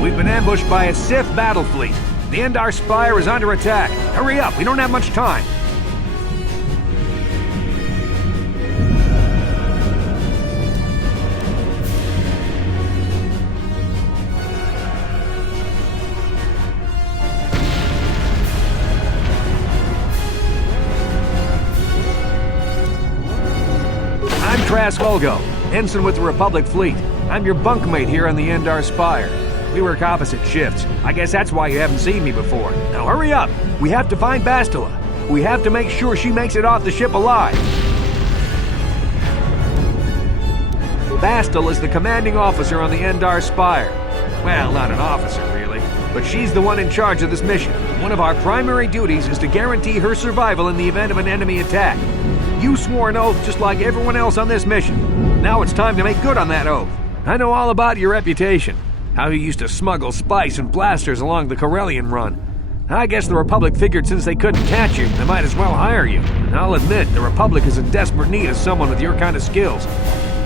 We've been ambushed by a Sith battle fleet. The Endar Spire is under attack. Hurry up, we don't have much time. I'm Trask Olgo, ensign with the Republic fleet. I'm your bunkmate here on the Endar Spire. We work opposite shifts. I guess that's why you haven't seen me before. Now hurry up! We have to find Bastila. We have to make sure she makes it off the ship alive. Bastila is the commanding officer on the Endar Spire. Well, not an officer, really. But she's the one in charge of this mission. One of our primary duties is to guarantee her survival in the event of an enemy attack. You swore an oath just like everyone else on this mission. Now it's time to make good on that oath. I know all about your reputation. How you used to smuggle spice and blasters along the Corellian run. I guess the Republic figured since they couldn't catch you, they might as well hire you. And I'll admit, the Republic is in desperate need of someone with your kind of skills.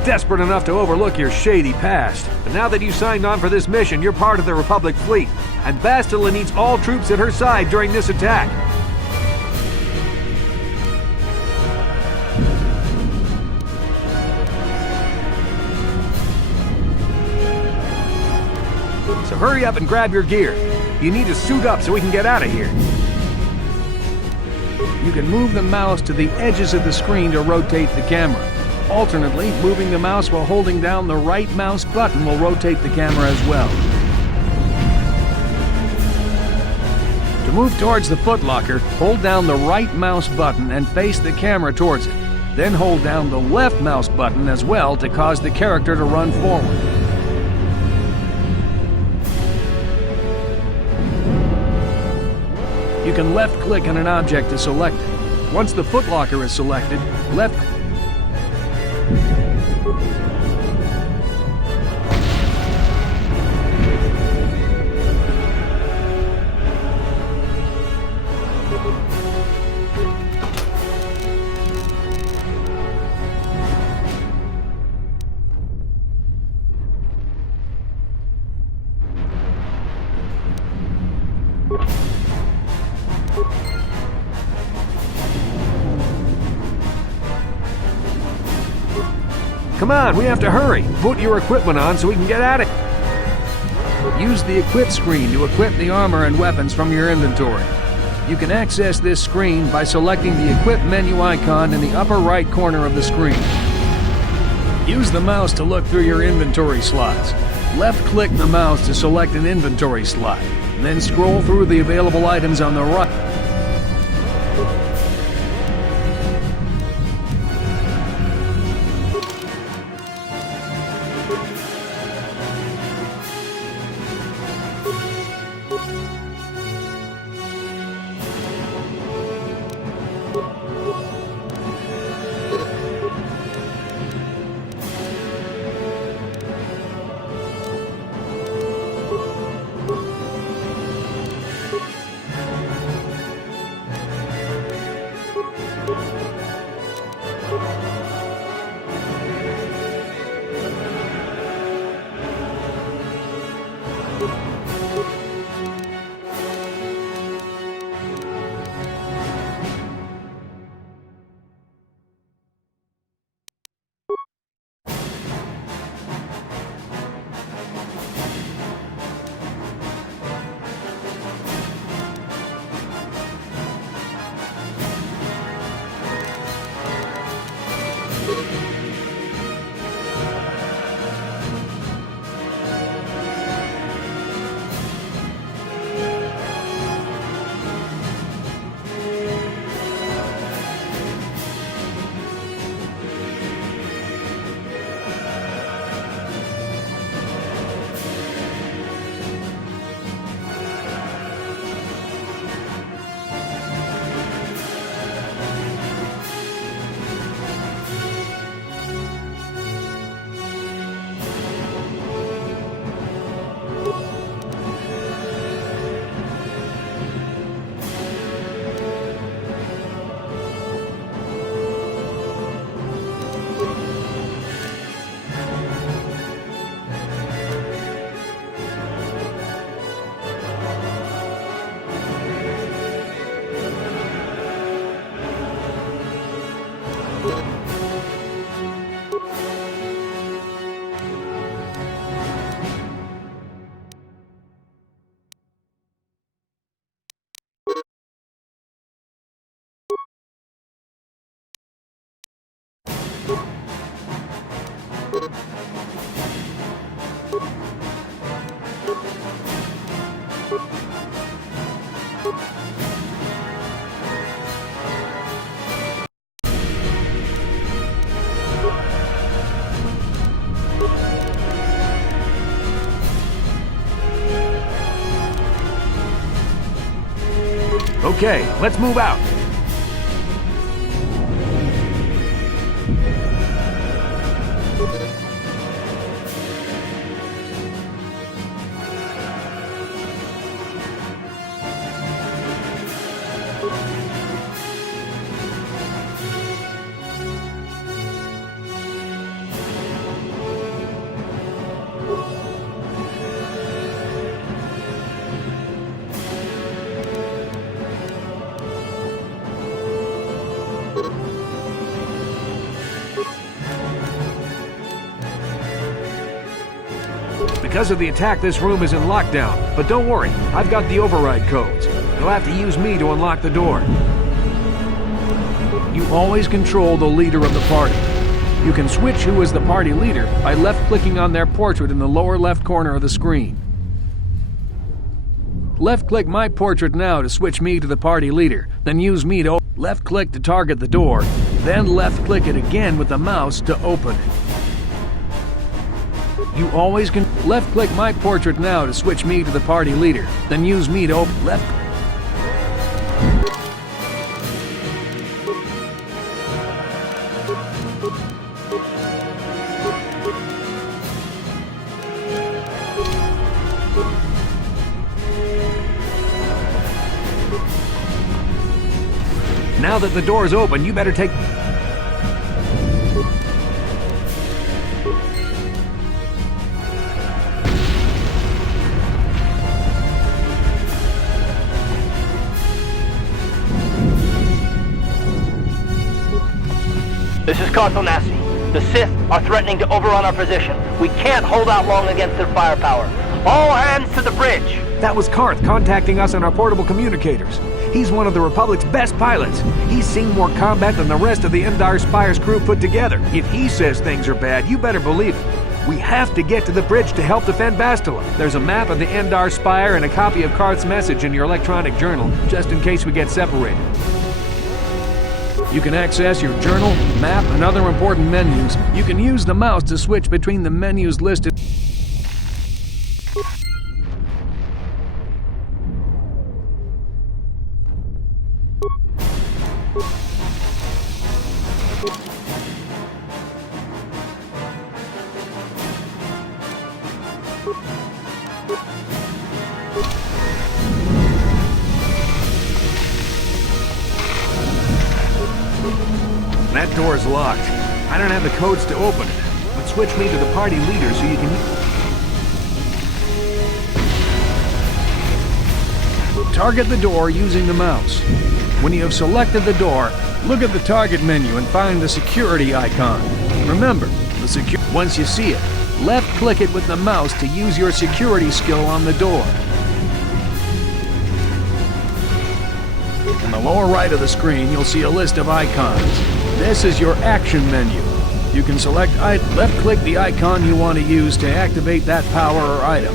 Desperate enough to overlook your shady past. But now that you signed on for this mission, you're part of the Republic fleet. And Bastila needs all troops at her side during this attack. So hurry up and grab your gear. You need to suit up so we can get out of here. You can move the mouse to the edges of the screen to rotate the camera. Alternately, moving the mouse while holding down the right mouse button will rotate the camera as well. To move towards the footlocker, hold down the right mouse button and face the camera towards it. Then hold down the left mouse button as well to cause the character to run forward. You can left-click on an object to select it. Once the footlocker is selected, left... Come on, we have to hurry. Put your equipment on so we can get at it. Use the Equip screen to equip the armor and weapons from your inventory. You can access this screen by selecting the Equip menu icon in the upper right corner of the screen. Use the mouse to look through your inventory slots. Left-click the mouse to select an inventory slot. Then scroll through the available items on the right. Okay, let's move out. Because of the attack, this room is in lockdown. But don't worry, I've got the override codes. You'll have to use me to unlock the door. You always control the leader of the party. You can switch who is the party leader by left-clicking on their portrait in the lower left corner of the screen. Left-click my portrait now to switch me to the party leader, then use me to left-click to target the door, then left-click it again with the mouse to open it. You always can left-click my portrait now to switch me to the party leader, then use me to open left. Now that the door's open, you better take... This is KOTOR. The Sith are threatening to overrun our position. We can't hold out long against their firepower. All hands to the bridge! That was Karth contacting us on our portable communicators. He's one of the Republic's best pilots. He's seen more combat than the rest of the Endar Spire's crew put together. If he says things are bad, you better believe it. We have to get to the bridge to help defend Bastila. There's a map of the Endar Spire and a copy of Karth's message in your electronic journal, just in case we get separated. You can access your journal, map, and other important menus. You can use the mouse to switch between the menus listed. That door's locked. I don't have the codes to open it. But switch me to the party leader so you can... Target the door using the mouse. When you have selected the door, look at the target menu and find the security icon. Remember, once you see it, left-click it with the mouse to use your security skill on the door. In the lower right of the screen, you'll see a list of icons. This is your action menu. You can select left-click the icon you want to use to activate that power or item.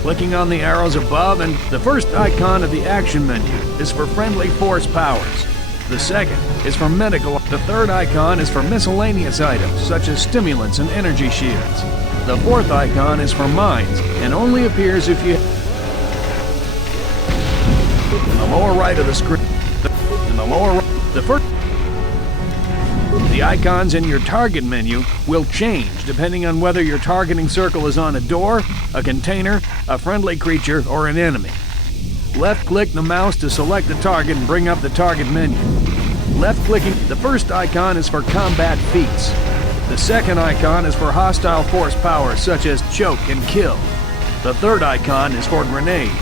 Clicking on the arrows above, and the first icon of the action menu is for friendly force powers. The second is for medical. The third icon is for miscellaneous items, such as stimulants and energy shields. The fourth icon is for mines, and only appears if you... In the lower right of the screen... The icons in your target menu will change depending on whether your targeting circle is on a door, a container, a friendly creature, or an enemy. Left-click the mouse to select the target and bring up the target menu. Left-clicking, the first icon is for combat feats. The second icon is for hostile force powers such as choke and kill. The third icon is for grenades.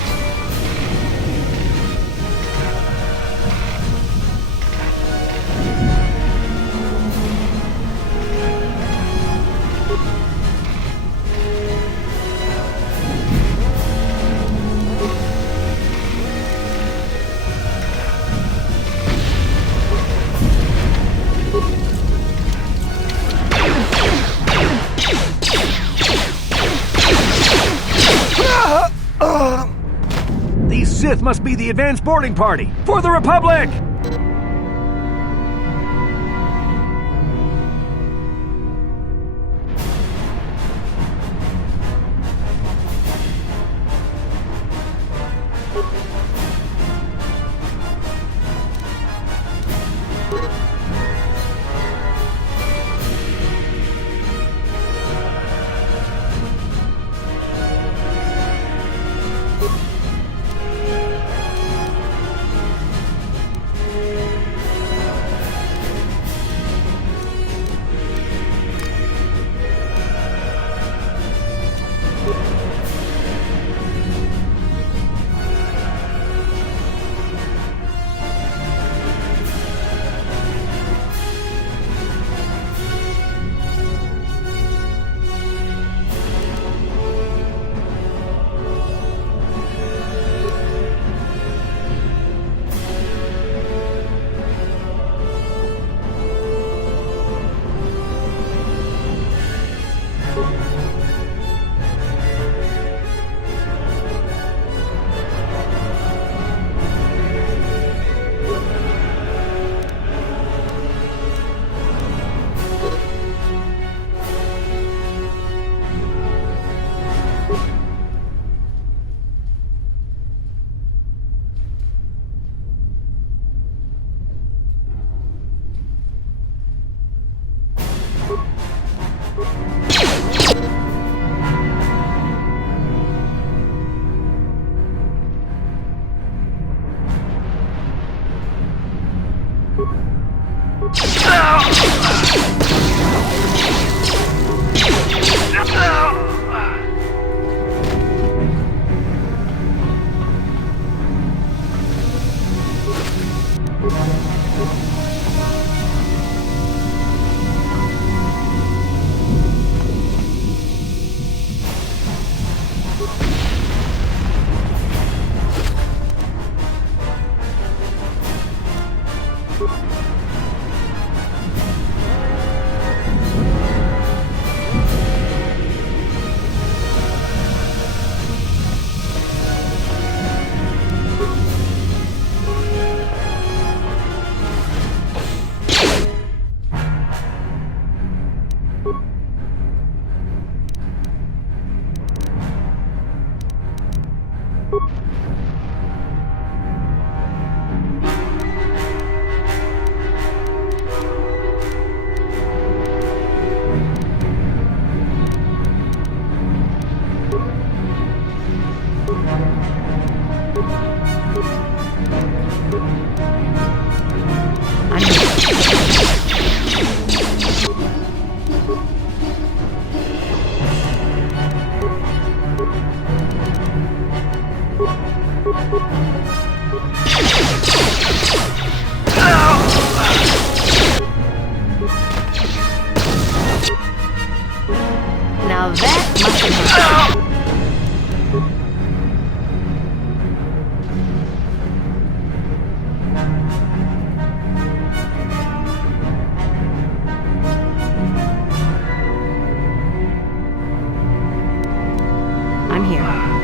These Sith must be the advanced boarding party for the Republic! Now that must have hurt. I'm here.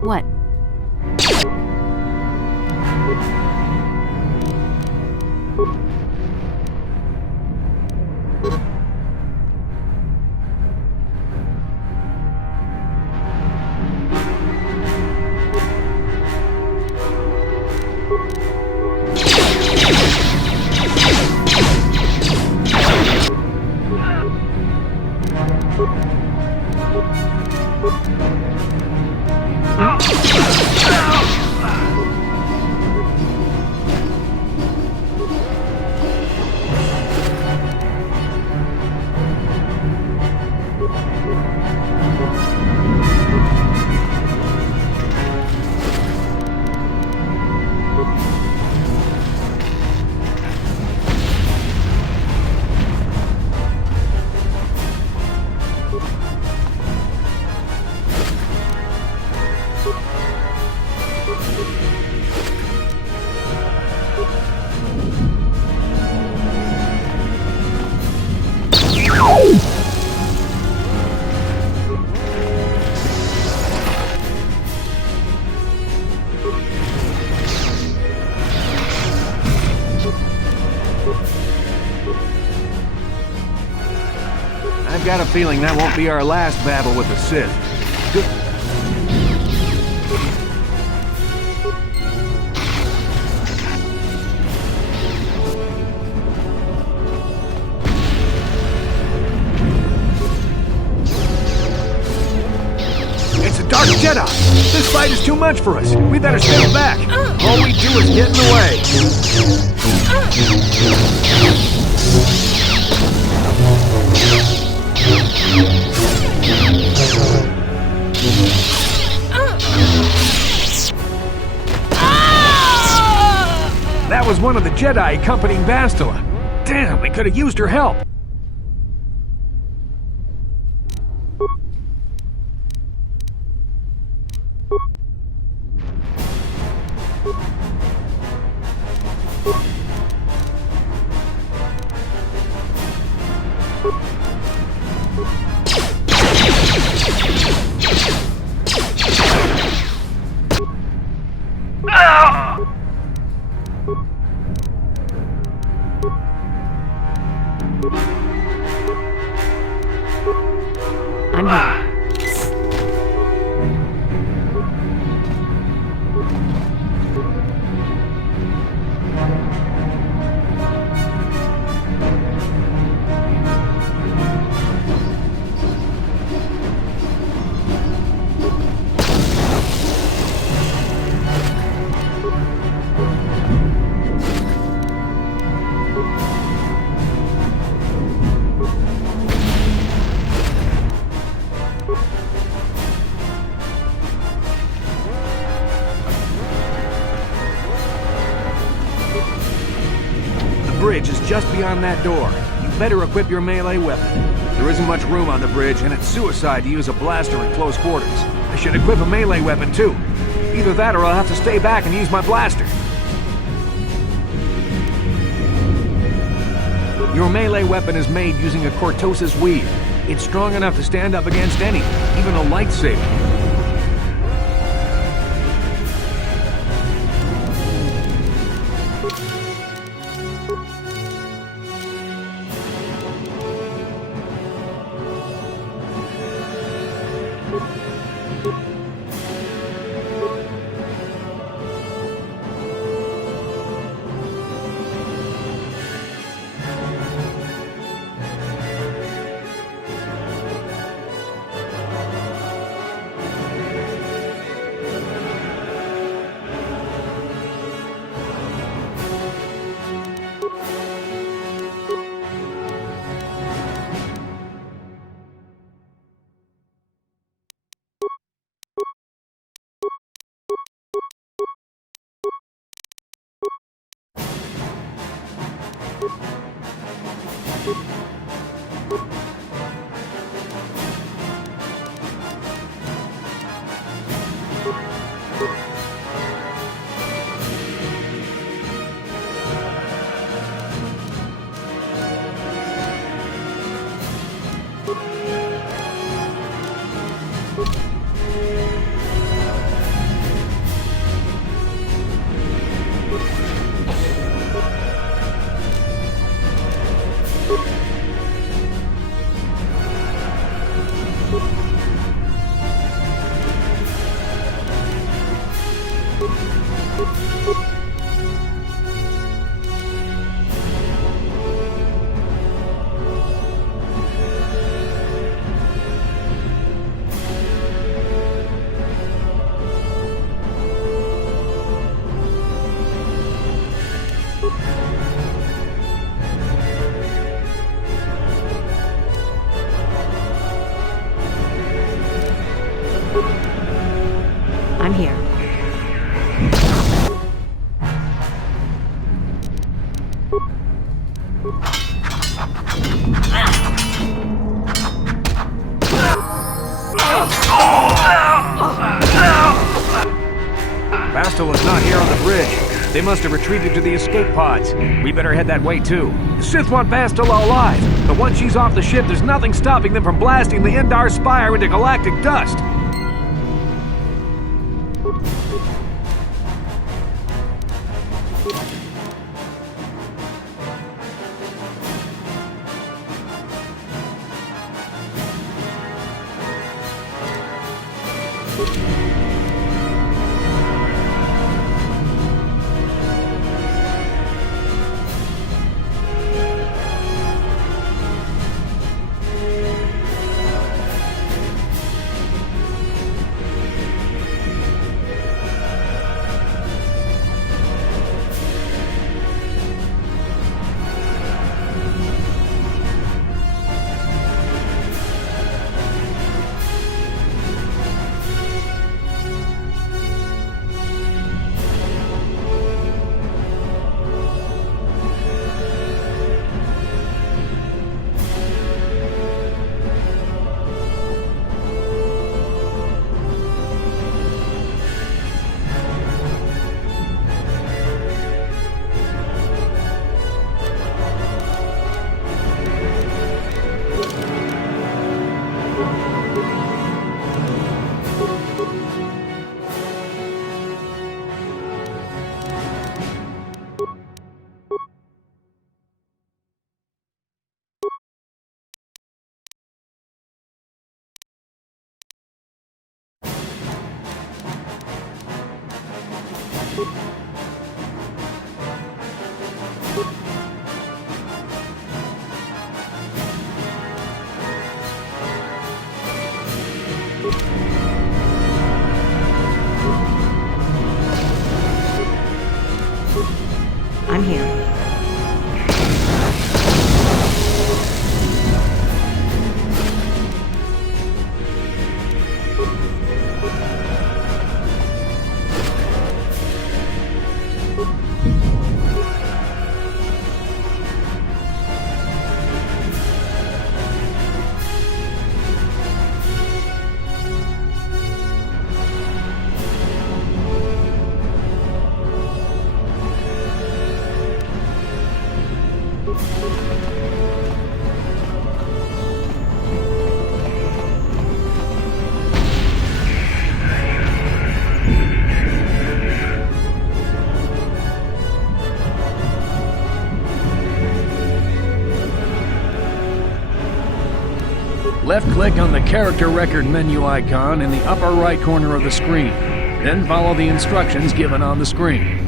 What? I've got a feeling that won't be our last battle with the Sith. Good. It's a Dark Jedi! This fight is too much for us. We better stay back. All we do is get in the way. That was one of the Jedi accompanying Bastila. Damn, we could have used her help. I'm here. The bridge is just beyond that door. You better equip your melee weapon. There isn't much room on the bridge, and it's suicide to use a blaster in close quarters. I should equip a melee weapon, too. Either that or I'll have to stay back and use my blaster. Your melee weapon is made using a Cortosis weave. It's strong enough to stand up against anything, even a lightsaber. I'm here. Bastel is not here on the bridge. They must have retreated to the escape pods. We better head that way too. The Sith want Bastel alive, but once she's off the ship, there's nothing stopping them from blasting the Endar Spire into galactic dust. I'm here. Left-click on the character record menu icon in the upper right corner of the screen. Then follow the instructions given on the screen.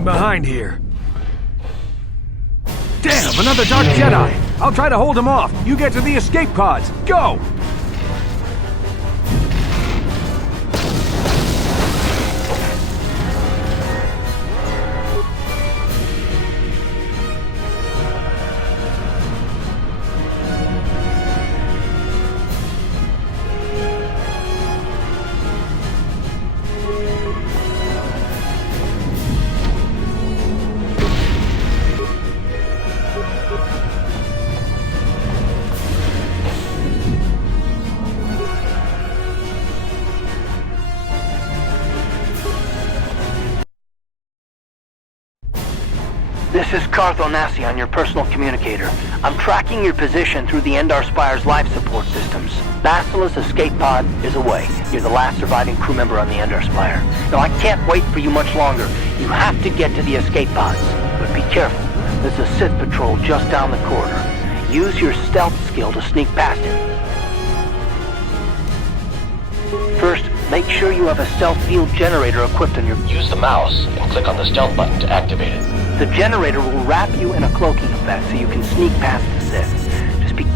falling behind here. Damn, another Dark Jedi! I'll try to hold him off. You get to the escape pods. Go! This is Carthonasi on your personal communicator. I'm tracking your position through the Endar Spire's life support systems. Basila's escape pod is away. You're the last surviving crew member on the Endar Spire. Now, I can't wait for you much longer. You have to get to the escape pods. But be careful. There's a Sith patrol just down the corridor. Use your stealth skill to sneak past him. First, make sure you have a stealth field generator equipped on your... Use the mouse and click on the stealth button to activate it. The generator will wrap you in a cloaking effect so you can sneak past the Sith. Just be...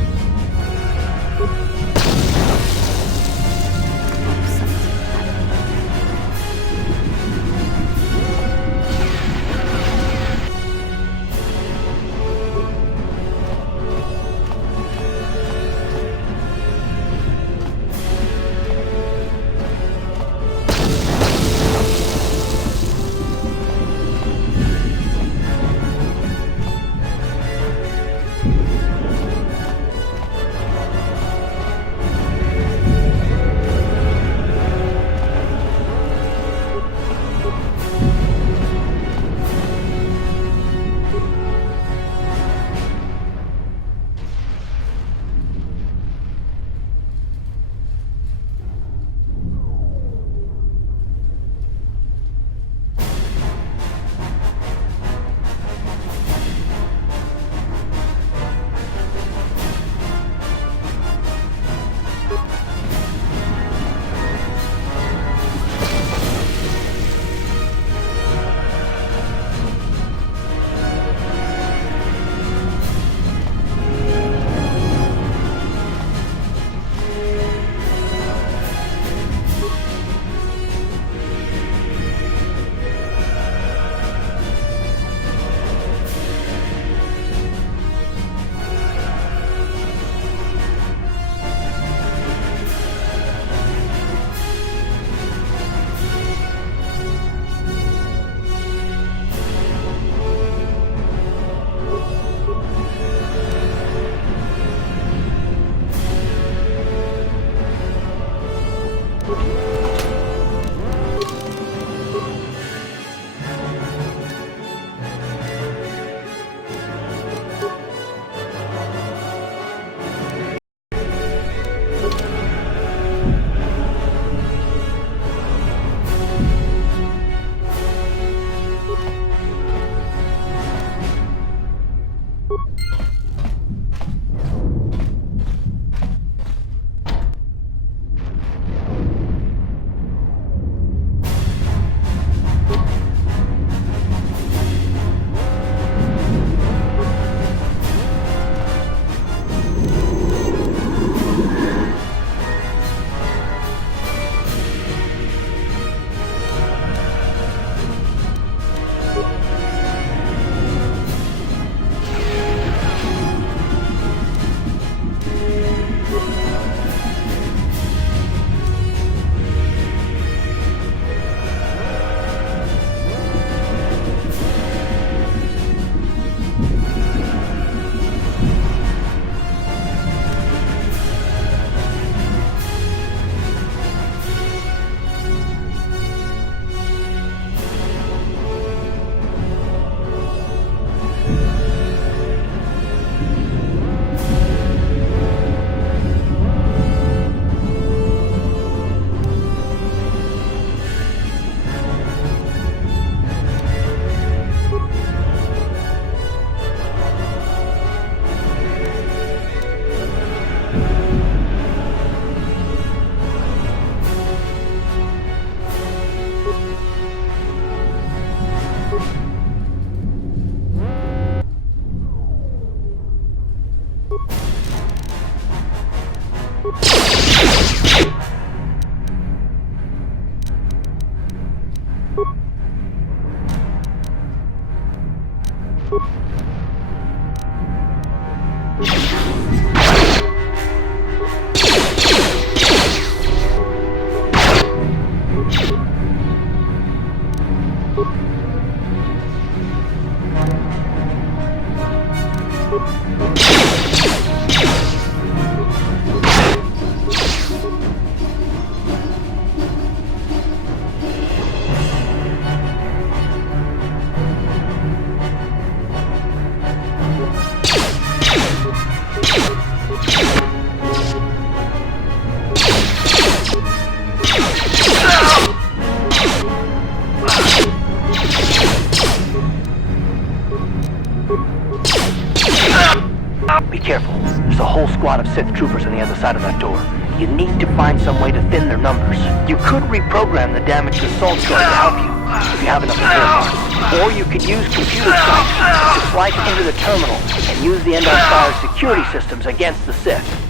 Be careful. There's a whole squad of Sith troopers on the other side of that door. You need to find some way to thin their numbers. You could reprogram the damaged assault droid to help you, if you have enough repair parts. Or you could use computer sites to slice into the terminal and use the Endar Spire's security systems against the Sith.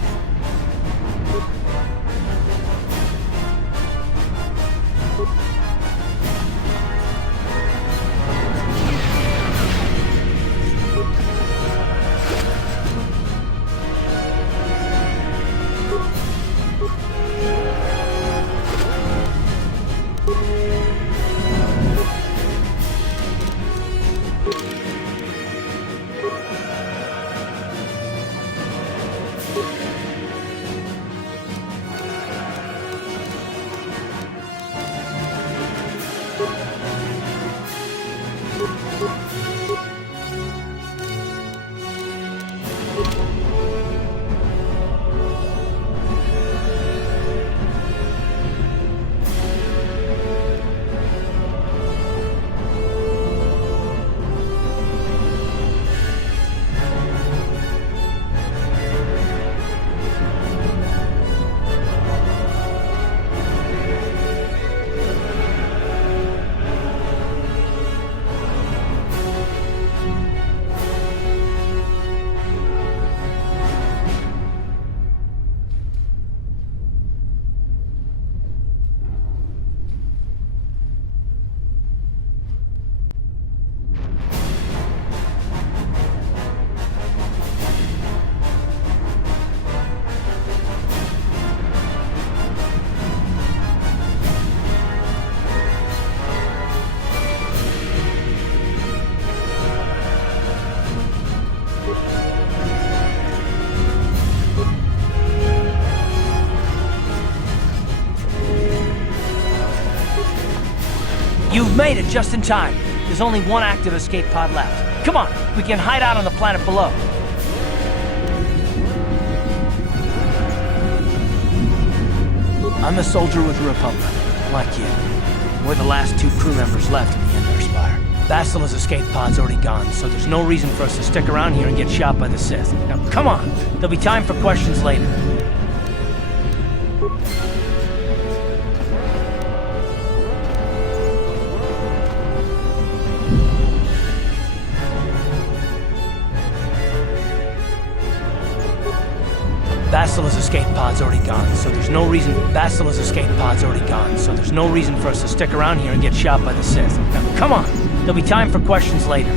You've made it just in time. There's only one active escape pod left. Come on, we can hide out on the planet below. I'm a soldier with the Republic, like you. We're the last two crew members left in the Endar Spire. Basila's escape pod's already gone, so there's no reason for us to stick around here and get shot by the Sith. Now, come on! There'll be time for questions later. Basila's escape pod's already gone, so there's no reason... Basila's escape pod's already gone, so there's no reason for us to stick around here and get shot by the Sith. Now, come on! There'll be time for questions later.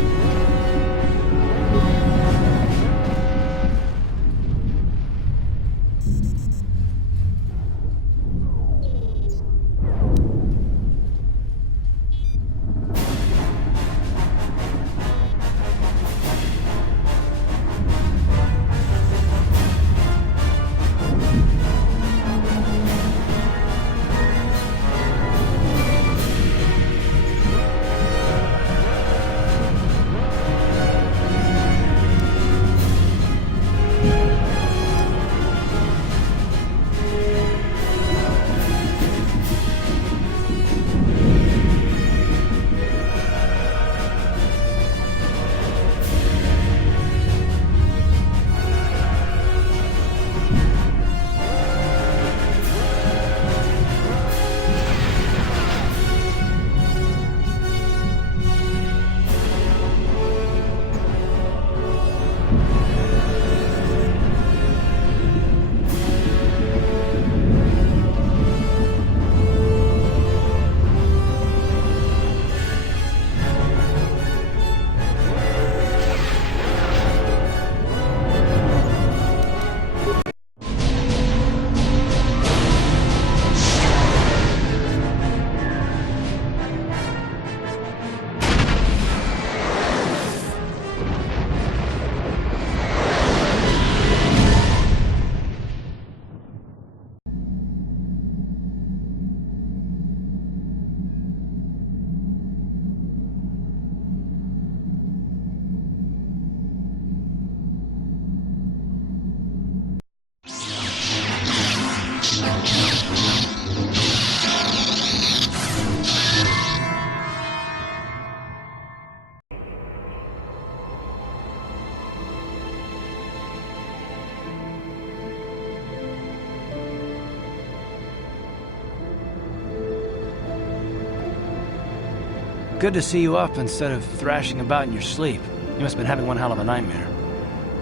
Good to see you up instead of thrashing about in your sleep. You must have been having one hell of a nightmare.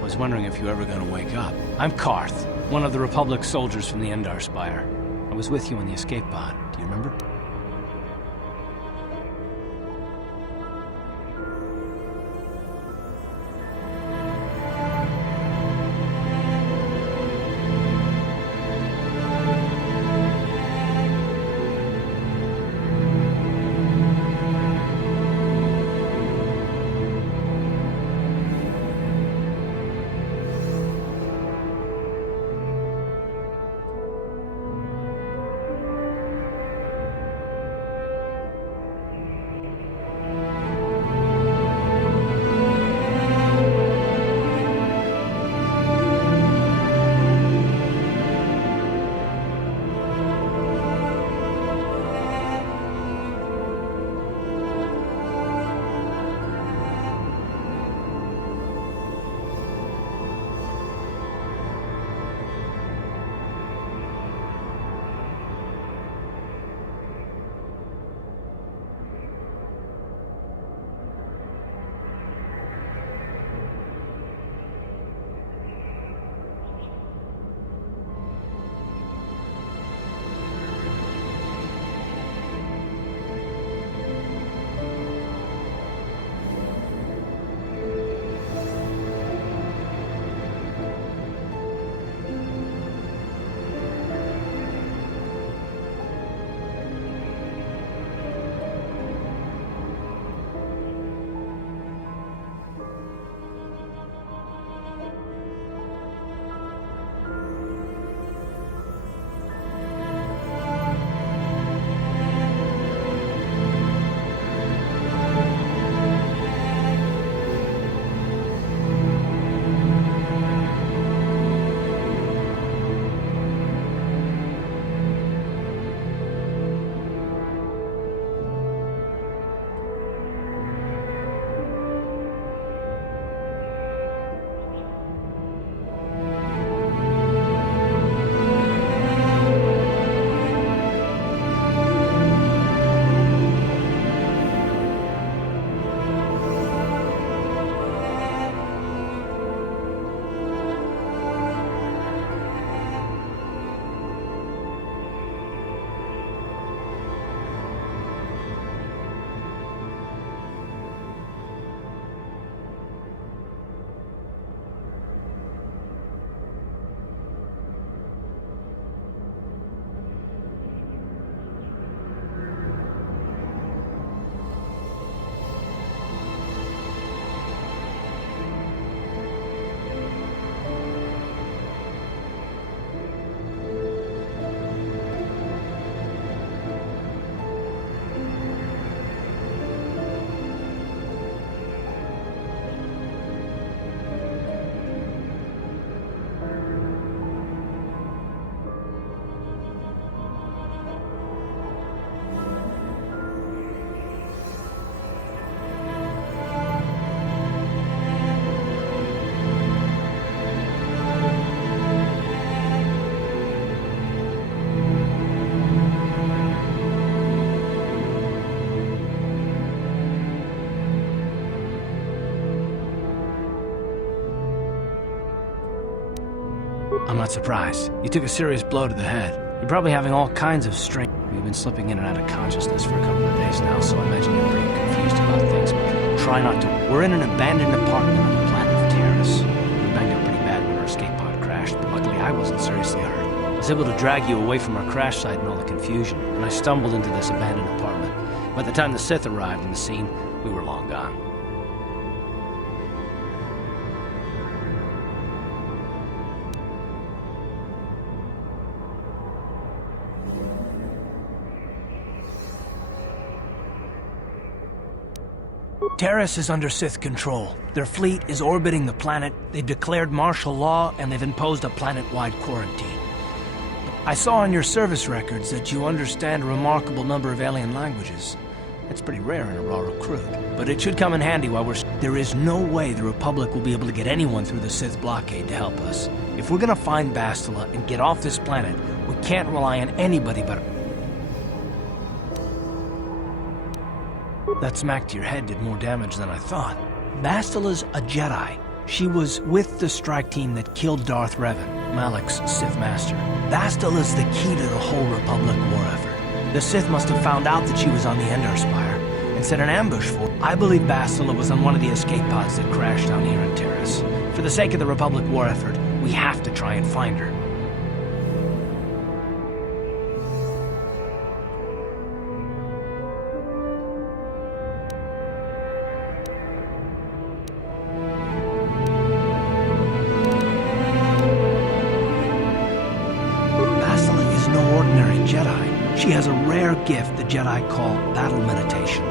I was wondering if you were ever going to wake up. I'm Karth, one of the Republic soldiers from the Endar Spire. I was with you in the escape pod. Do you remember? I'm not surprised. You took a serious blow to the head. You're probably having all kinds of strain. You've been slipping in and out of consciousness for a couple of days now, so I imagine you're pretty confused about things. But try not to. We're in an abandoned apartment on the planet of Terrace. We banged up pretty bad when our escape pod crashed, but luckily I wasn't seriously hurt. I was able to drag you away from our crash site and all the confusion, and I stumbled into this abandoned apartment. By the time the Sith arrived on the scene, we were long gone. Terrace is under Sith control. Their fleet is orbiting the planet, they've declared martial law, and they've imposed a planet-wide quarantine. I saw on your service records that you understand a remarkable number of alien languages. That's pretty rare in a raw recruit, but it should come in handy while There is no way the Republic will be able to get anyone through the Sith blockade to help us. If we're gonna find Bastila and get off this planet, we can't rely on anybody but... That smack to your head did more damage than I thought. Bastila's a Jedi. She was with the strike team that killed Darth Revan, Malak's Sith Master. Bastila's the key to the whole Republic war effort. The Sith must have found out that she was on the Endar Spire and set an ambush for her. I believe Bastila was on one of the escape pods that crashed down here in Terrace. For the sake of the Republic war effort, we have to try and find her. She has a rare gift the Jedi call battle meditation.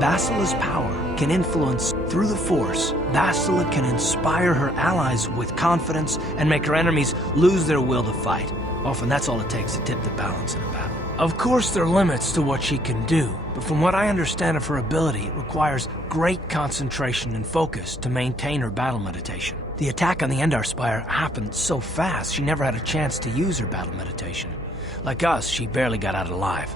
Bastila's power can influence through the Force. Bastila can inspire her allies with confidence and make her enemies lose their will to fight. Often that's all it takes to tip the balance in a battle. Of course there are limits to what she can do, but from what I understand of her ability, it requires great concentration and focus to maintain her battle meditation. The attack on the Endar Spire happened so fast she never had a chance to use her battle meditation. Like us, she barely got out alive.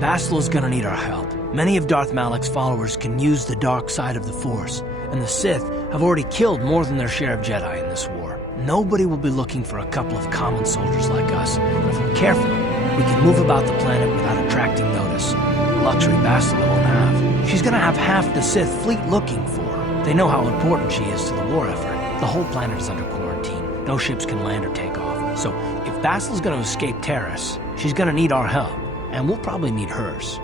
Bastila's gonna need our help. Many of Darth Malak's followers can use the dark side of the Force, and the Sith have already killed more than their share of Jedi in this war. Nobody will be looking for a couple of common soldiers like us, and if we're careful, we can move about the planet without attracting notice. A luxury Bastila won't have. She's gonna have half the Sith fleet looking for her. They know how important she is to the war effort. The whole planet is under quarantine. No ships can land or take off. So if Bastila's gonna escape Terrace, she's gonna need our help. And we'll probably need hers.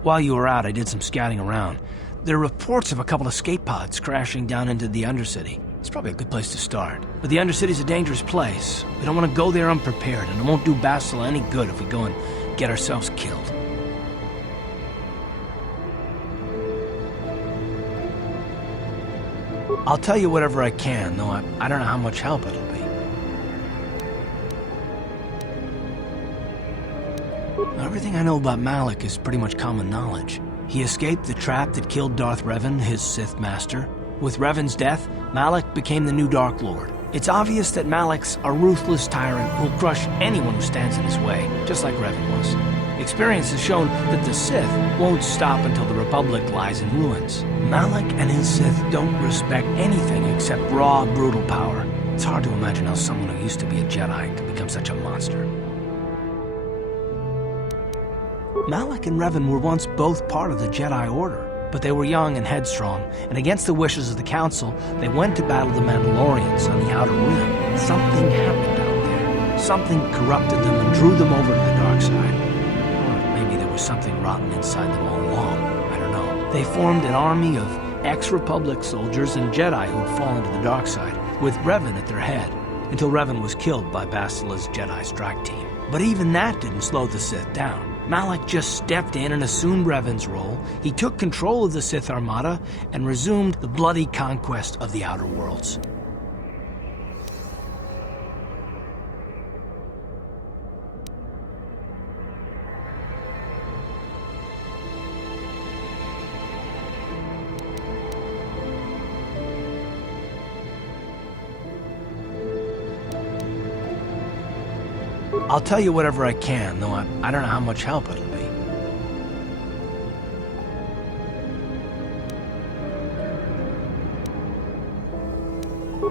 While you were out, I did some scouting around. There are reports of a couple of escape pods crashing down into the Undercity. It's probably a good place to start. But the Undercity's a dangerous place. We don't want to go there unprepared, and it won't do Bastila any good if we go and get ourselves killed. I'll tell you whatever I can, though I don't know how much help it'll be. Everything I know about Malak is pretty much common knowledge. He escaped the trap that killed Darth Revan, his Sith master. With Revan's death, Malak became the new Dark Lord. It's obvious that Malak's a ruthless tyrant who'll crush anyone who stands in his way, just like Revan was. Experience has shown that the Sith won't stop until the Republic lies in ruins. Malak and his Sith don't respect anything except raw, brutal power. It's hard to imagine how someone who used to be a Jedi could become such a monster. Malak and Revan were once both part of the Jedi Order, but they were young and headstrong, and against the wishes of the Council, they went to battle the Mandalorians on the Outer Rim. Something happened out there. Something corrupted them and drew them over to the dark side. Something rotten inside them all along. I don't know. They formed an army of ex-Republic soldiers and Jedi who'd fallen to the dark side, with Revan at their head, until Revan was killed by Bastila's Jedi strike team. But even that didn't slow the Sith down. Malak just stepped in and assumed Revan's role. He took control of the Sith Armada and resumed the bloody conquest of the Outer Worlds. I'll tell you whatever I can, though I don't know how much help it'll be.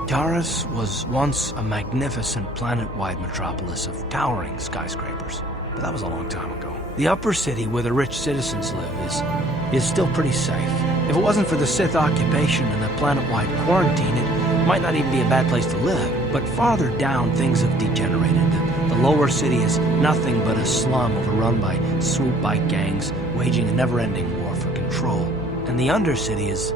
Taurus was once a magnificent planet-wide metropolis of towering skyscrapers, but that was a long time ago. The upper city where the rich citizens live is still pretty safe. If it wasn't for the Sith occupation and the planet-wide quarantine, it might not even be a bad place to live. But farther down, things have degenerated. The lower city is nothing but a slum overrun by swoop bike gangs, waging a never-ending war for control. And the undercity is...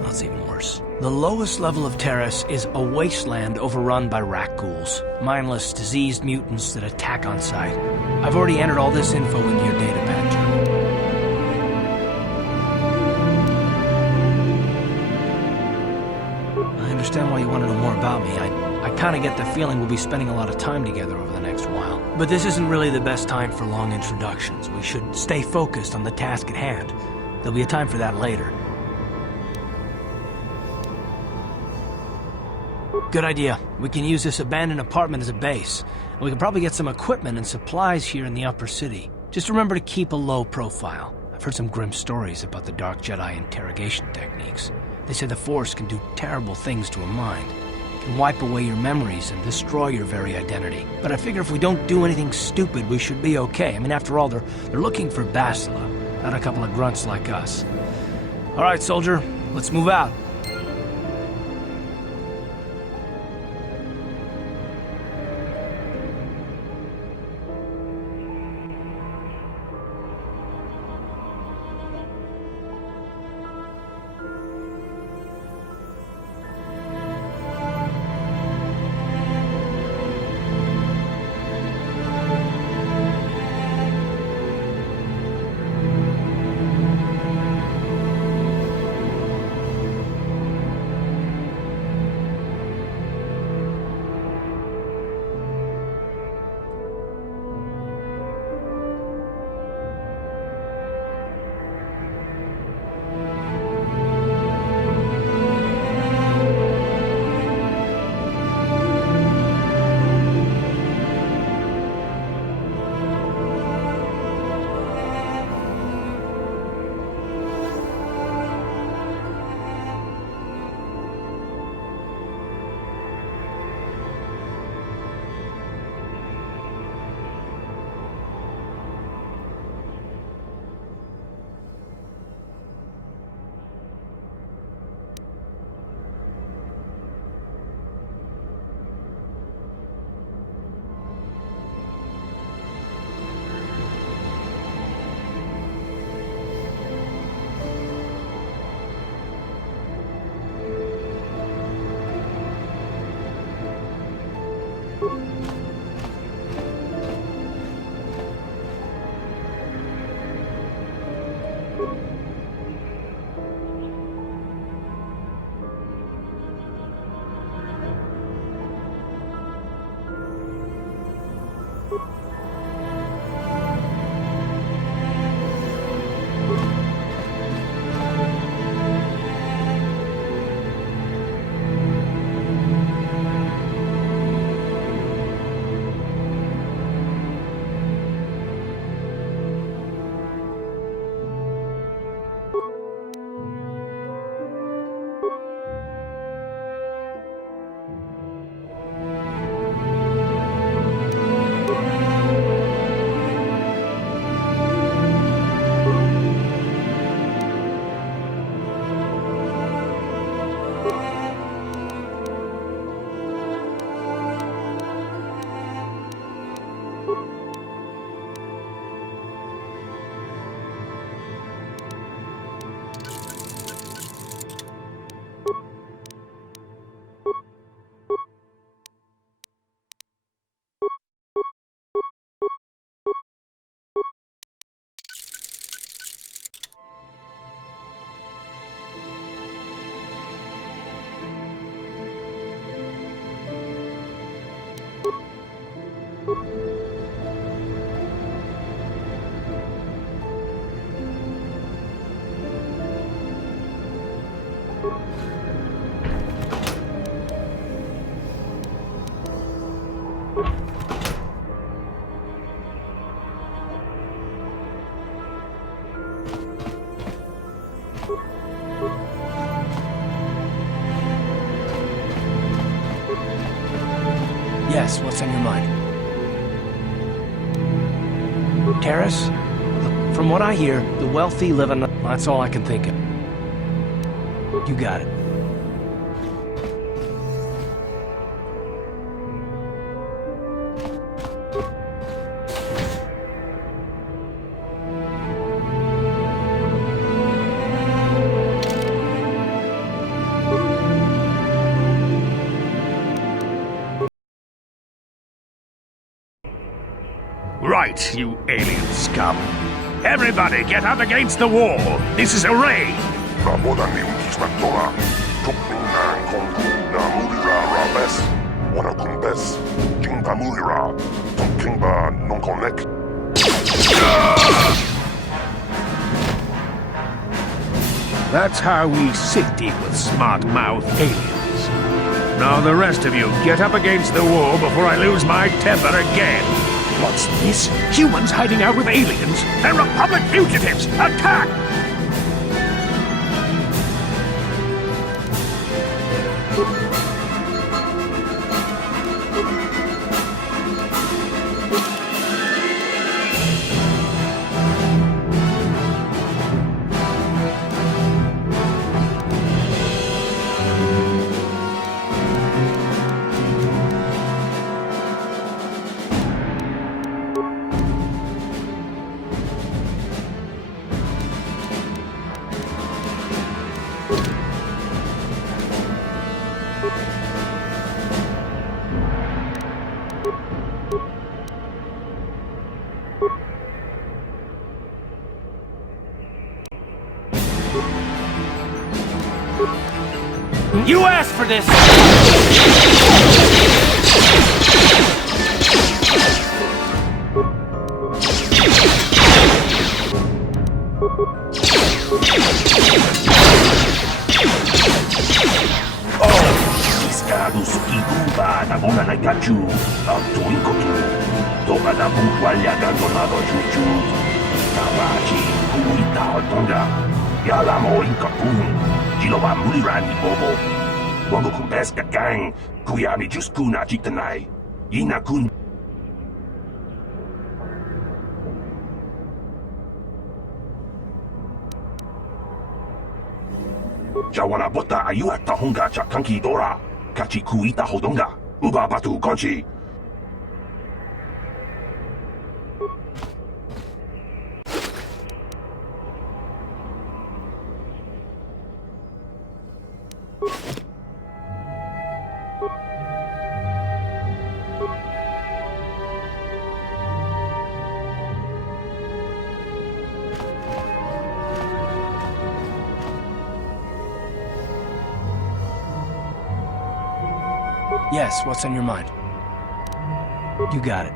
well, it's even worse. The lowest level of Terrace is a wasteland overrun by rat ghouls, mindless, diseased mutants that attack on sight. I've already entered all this info into your datapad, Joe. I understand why you want to know more about me. I kind of get the feeling we'll be spending a lot of time together over the next while. But this isn't really the best time for long introductions. We should stay focused on the task at hand. There'll be a time for that later. Good idea. We can use this abandoned apartment as a base. And we can probably get some equipment and supplies here in the upper city. Just remember to keep a low profile. I've heard some grim stories about the Dark Jedi interrogation techniques. They say the Force can do terrible things to a mind. It can wipe away your memories and destroy your very identity. But I figure if we don't do anything stupid, we should be okay. I mean, after all, they're looking for Bastila, not a couple of grunts like us. All right, soldier, let's move out. Yes, what's on your mind? Terrace? Look, from what I hear, the wealthy live on the... That's all I can think of. You got it. Right, you alien scum. Everybody get up against the wall. This is a raid. That's how we city with smart-mouth aliens. Now the rest of you get up against the wall before I lose my temper again. What's this? Humans hiding out with aliens? They're Republic fugitives! Attack! You asked for this! Iscados Kikuba na muna na kachu ang tuwing koto. Toka na butwalya gandonado chuchu. Tabachi kuita otonda. Yala mo inkapun. Jiloba mulirani bobo. Wango kumbeska gang. Kuyami juskuna chitanai. Ina kun. Jawana bota ayuat tahonga cha kanki dora. Kachi kuita hodonga. Uba batu konchi. Yes, what's on your mind? You got it.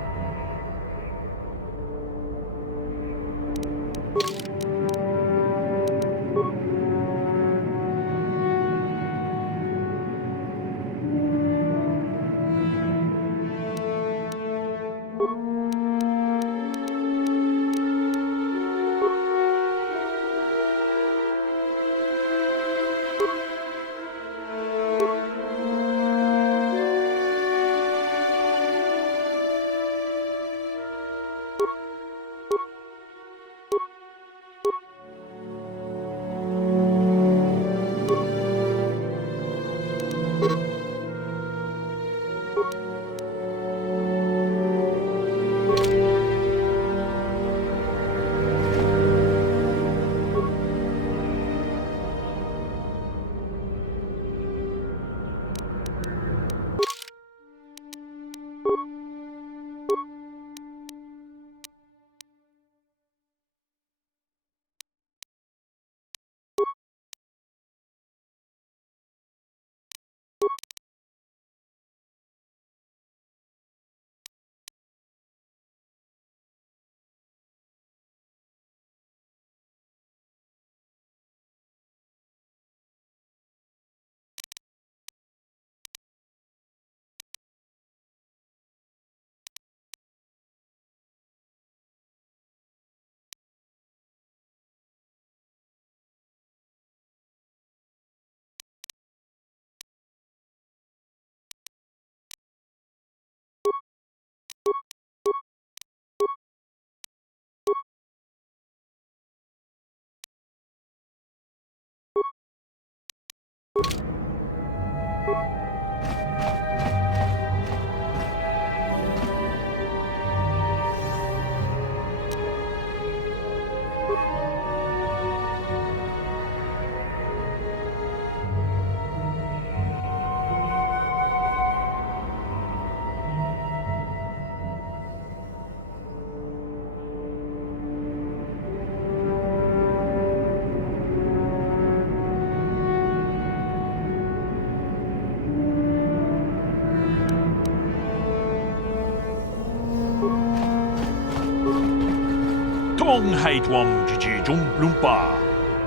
Tong haitwam jiji jung lumpa.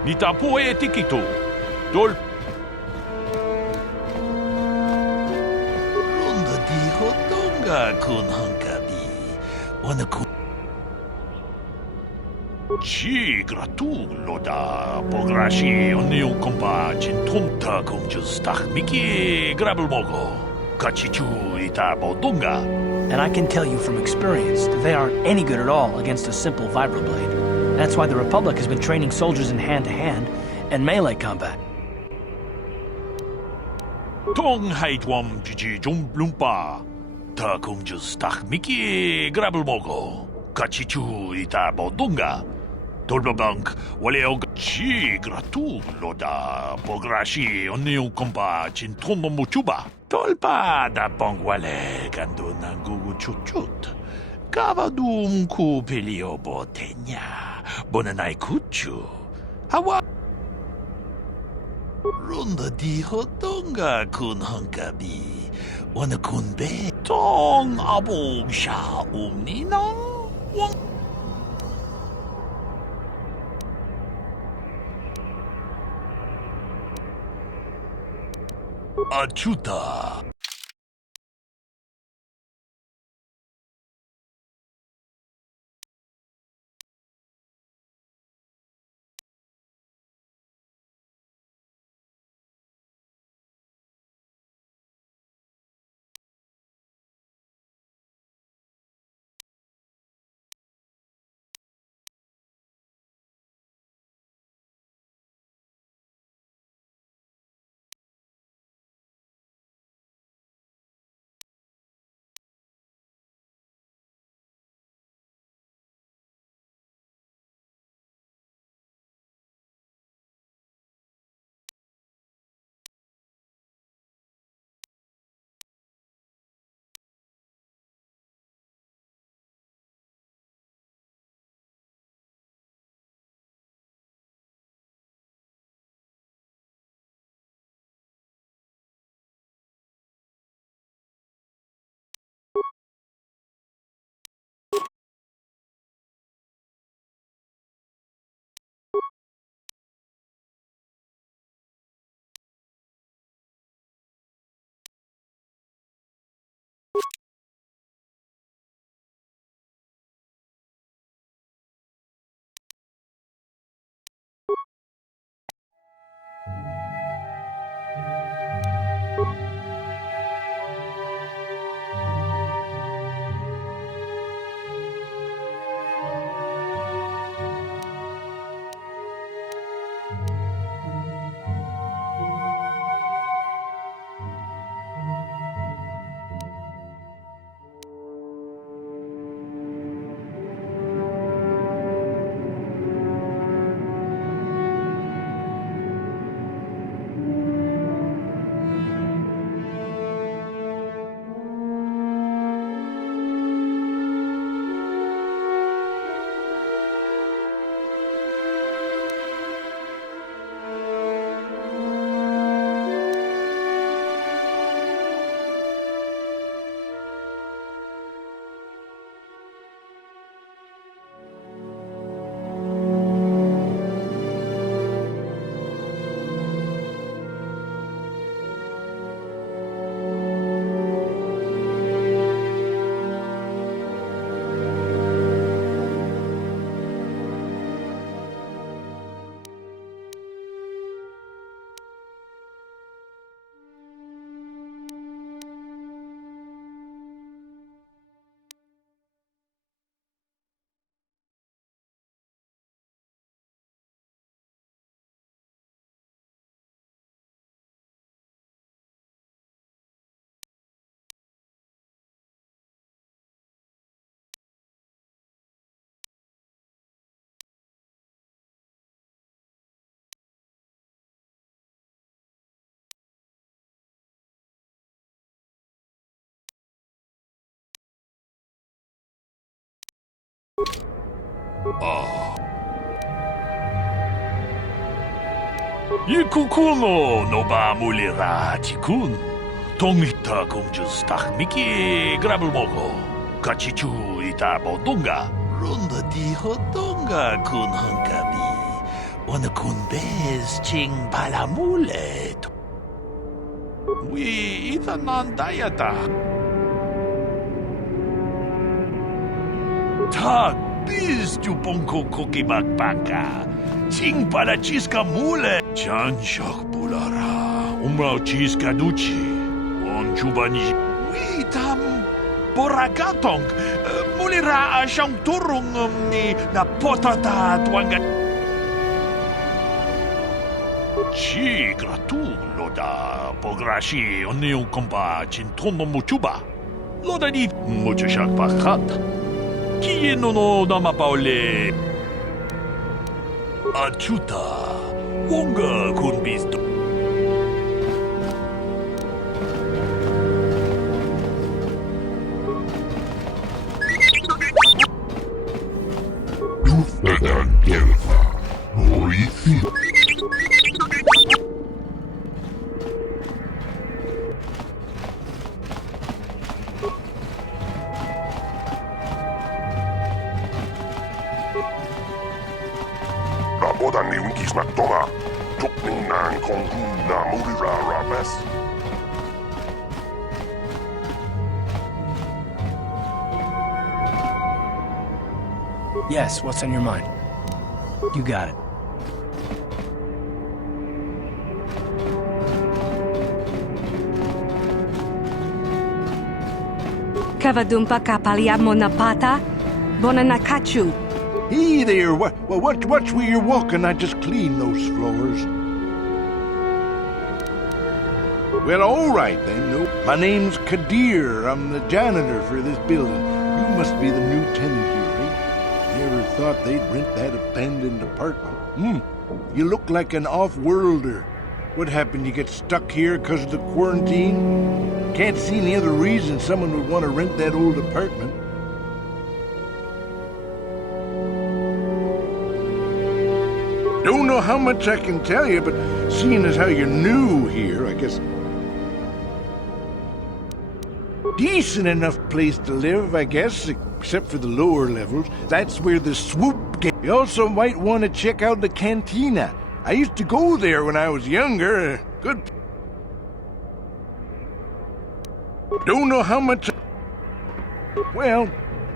Nita poe tikito. Dol. Ronda di hotonga kun hankabi. Wana kun. Ci gratulo da pograshi onniu kompa cintunta kumjus miki grabel mogo. Kachichu ita bodunga. And I can tell you from experience that they aren't any good at all against a simple vibroblade. That's why the Republic has been training soldiers in hand-to-hand and melee combat. Tong haitwam jiji jum lumpa. Ta kumjus miki grabel mogo. Kachichu ita bodunga. Dolbabank waleo chi gratulo da pograshi onniu kompa cintunmo muchuba. Tolpa da bongwale kando nangugu chuchut. Kavadum ku pelio botenya. Bonanai kuchu. Hawa. Ronda di hotonga kun hankabi. Wana kun be. Tong abog sha umnina. Achuta. Ikukuno no ba mulira tikun. Tongita kumjus tak miki grabul mogo. Kachichu ita bodunga. Runda di hodunga kun hunkabi. Wana kun bez ching balamule. We ita nandayata. Tak biz jupongko koki magpaka. Ching pala chiska mule. Chan shak bulara. Umrao chiska duchi. On chubani. We tam boragatong. Mulira siyang turong ni na potata tuanga. Chi gratulo da pograshi on yung kompa chintono muchuba. Loda di mucho siyak pakat. Kieno no namapaule. Achuta. Wonga kun bisto. Rabodan ni unkis na toma. Tukning nang kongku na mulira rabes. Yes, what's on your mind? You got it. Kavadumpa kapaliamo na pata? Bonanakachu. Hey there, watch where you're walking. I just cleaned those floors. Well, all right then. No, my name's Kadir. I'm the janitor for this building. You must be the new tenant here, eh? Never thought they'd rent that abandoned apartment. You look like an off-worlder. What happened? You get stuck here because of the quarantine? Can't see any other reason someone would want to rent that old apartment. Don't know how much I can tell you, but seeing as how you're new here, I guess... Decent enough place to live, I guess, except for the lower levels. That's where the swoop gets. You also might want to check out the cantina. I used to go there when I was younger. Good. Don't know how much... Well,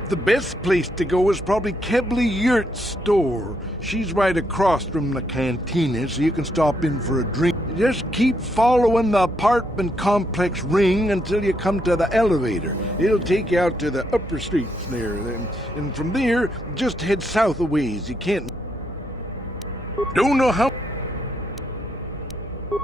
the best place to go is probably Kebley Yurt's store. She's right across from the cantina, so you can stop in for a drink. Just keep following the apartment complex ring until you come to the elevator. It'll take you out to the upper streets there. And from there, just head south a ways. You can't... Don't know how...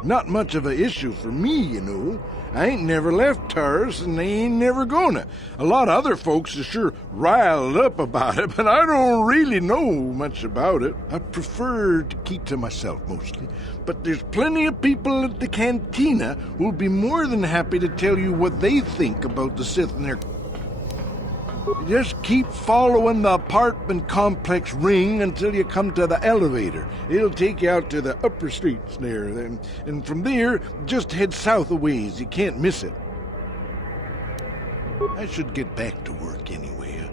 Not much of a issue for me, you know. I ain't never left Taurus, and they ain't never gonna. A lot of other folks are sure riled up about it, but I don't really know much about it. I prefer to keep to myself, mostly. But there's plenty of people at the cantina who'll be more than happy to tell you what they think about the sitting there. Just keep following the apartment complex ring until you come to the elevator. It'll take you out to the upper streets there. And from there, just head south a ways. You can't miss it. I should get back to work anyway.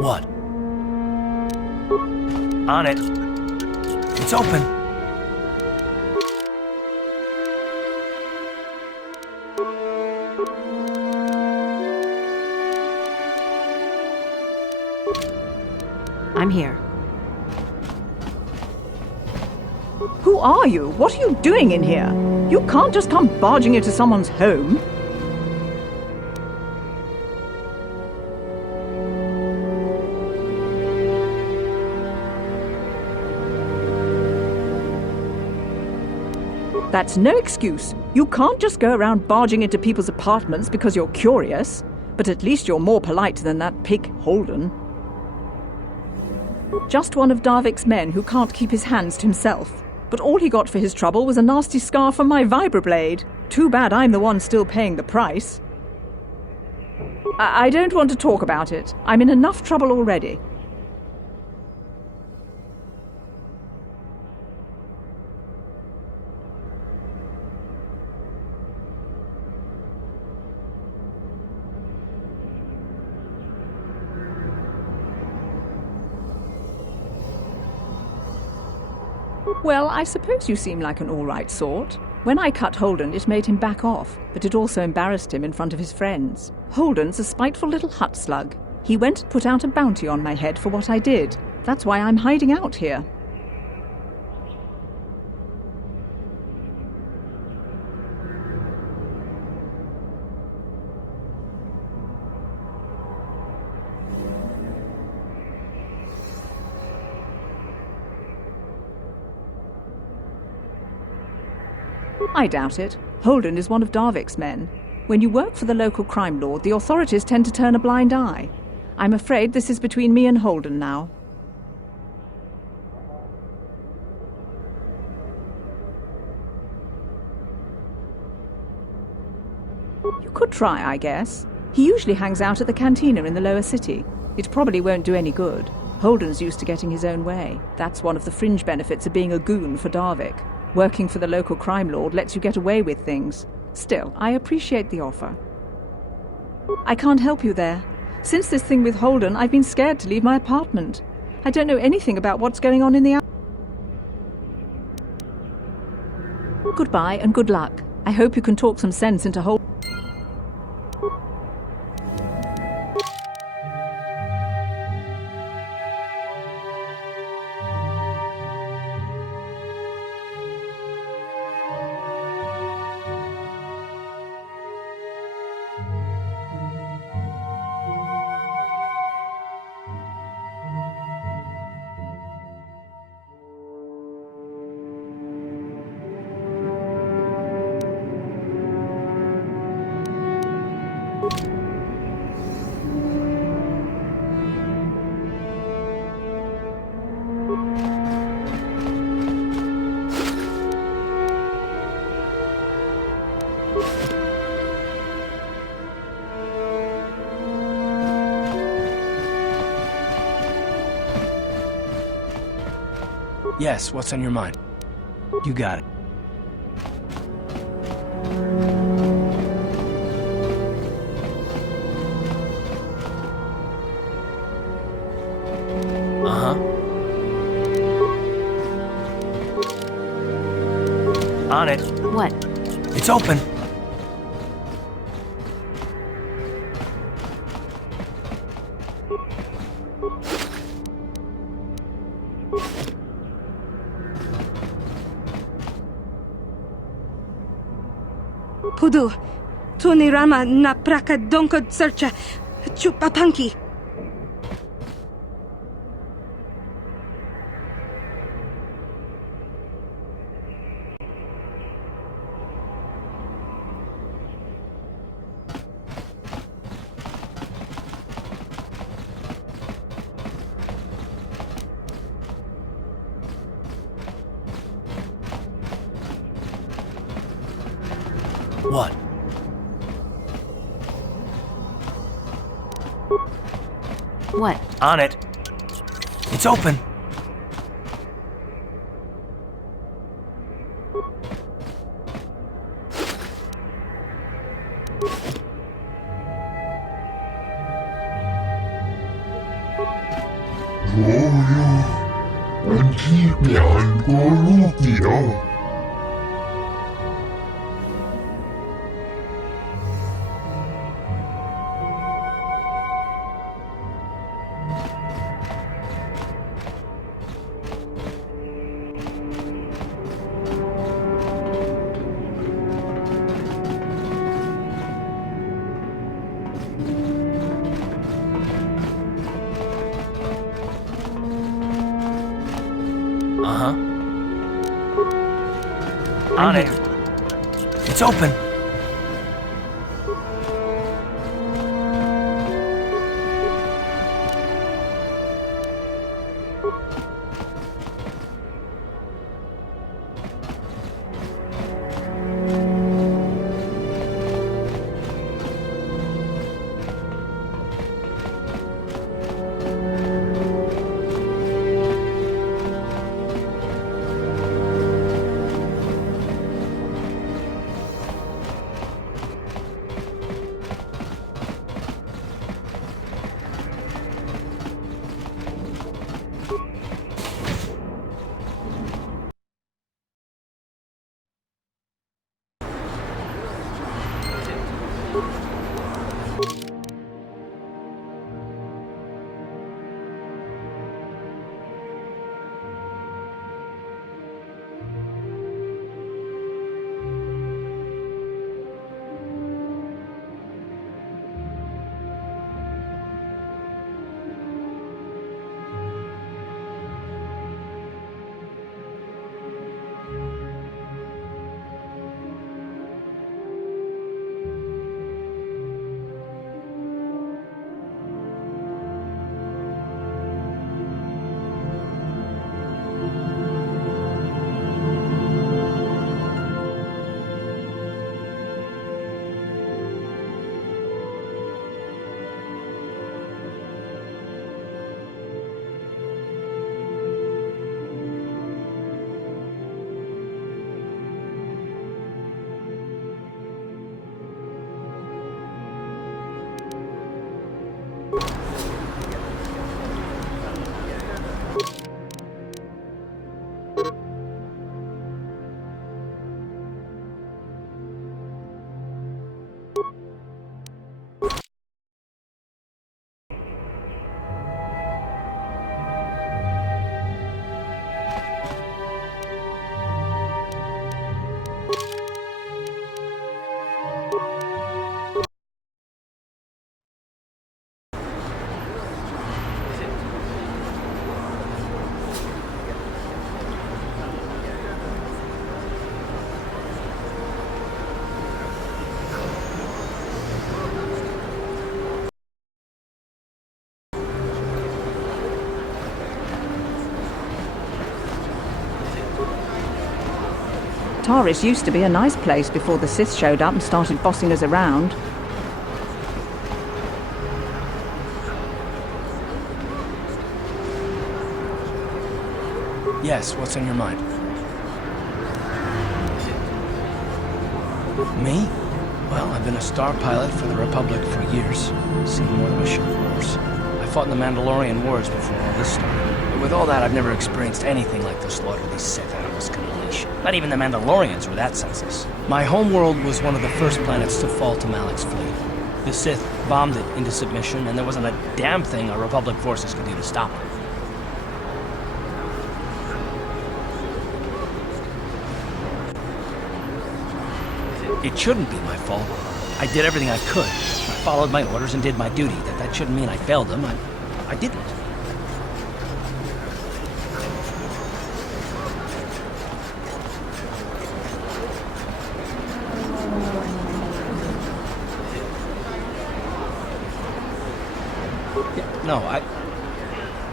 What? On it. It's open. I'm here. Who are you? What are you doing in here? You can't just come barging into someone's home. That's no excuse. You can't just go around barging into people's apartments because you're curious. But at least you're more polite than that pig Holden. Just one of Darvik's men who can't keep his hands to himself. But all he got for his trouble was a nasty scar from my vibroblade. Too bad I'm the one still paying the price. I don't want to talk about it. I'm in enough trouble already. Well, I suppose you seem like an all-right sort. When I cut Holden, it made him back off, but it also embarrassed him in front of his friends. Holden's a spiteful little hut slug. He went and put out a bounty on my head for what I did. That's why I'm hiding out here. I doubt it. Holden is one of Darvik's men. When you work for the local crime lord, the authorities tend to turn a blind eye. I'm afraid this is between me and Holden now. You could try, I guess. He usually hangs out at the cantina in the lower city. It probably won't do any good. Holden's used to getting his own way. That's one of the fringe benefits of being a goon for Darvik. Working for the local crime lord lets you get away with things. Still, I appreciate the offer. I can't help you there. Since this thing with Holden, I've been scared to leave my apartment. I don't know anything about what's going on in the... Goodbye and good luck. I hope you can talk some sense into Holden. Yes, what's on your mind? You got it. Uh-huh. On it. What? It's open. Pudu, Tunirama na praka donkod searcha, chupapanki. What? What? On it. It's open. Anh có lúc gì đâu. On it. It's open. Taris used to be a nice place before the Sith showed up and started bossing us around. Yes, what's on your mind? Me? Well, I've been a star pilot for the Republic for years. Seen more than a ship of horse. I fought in the Mandalorian Wars before all this started. But with all that, I've never experienced anything like the slaughter these Sith animals can unleash. Not even the Mandalorians were that senseless. My homeworld was one of the first planets to fall to Malak's fleet. The Sith bombed it into submission, and there wasn't a damn thing our Republic forces could do to stop it. It shouldn't be my fault. I did everything I could. I followed my orders and did my duty. That shouldn't mean I failed them. I didn't. No,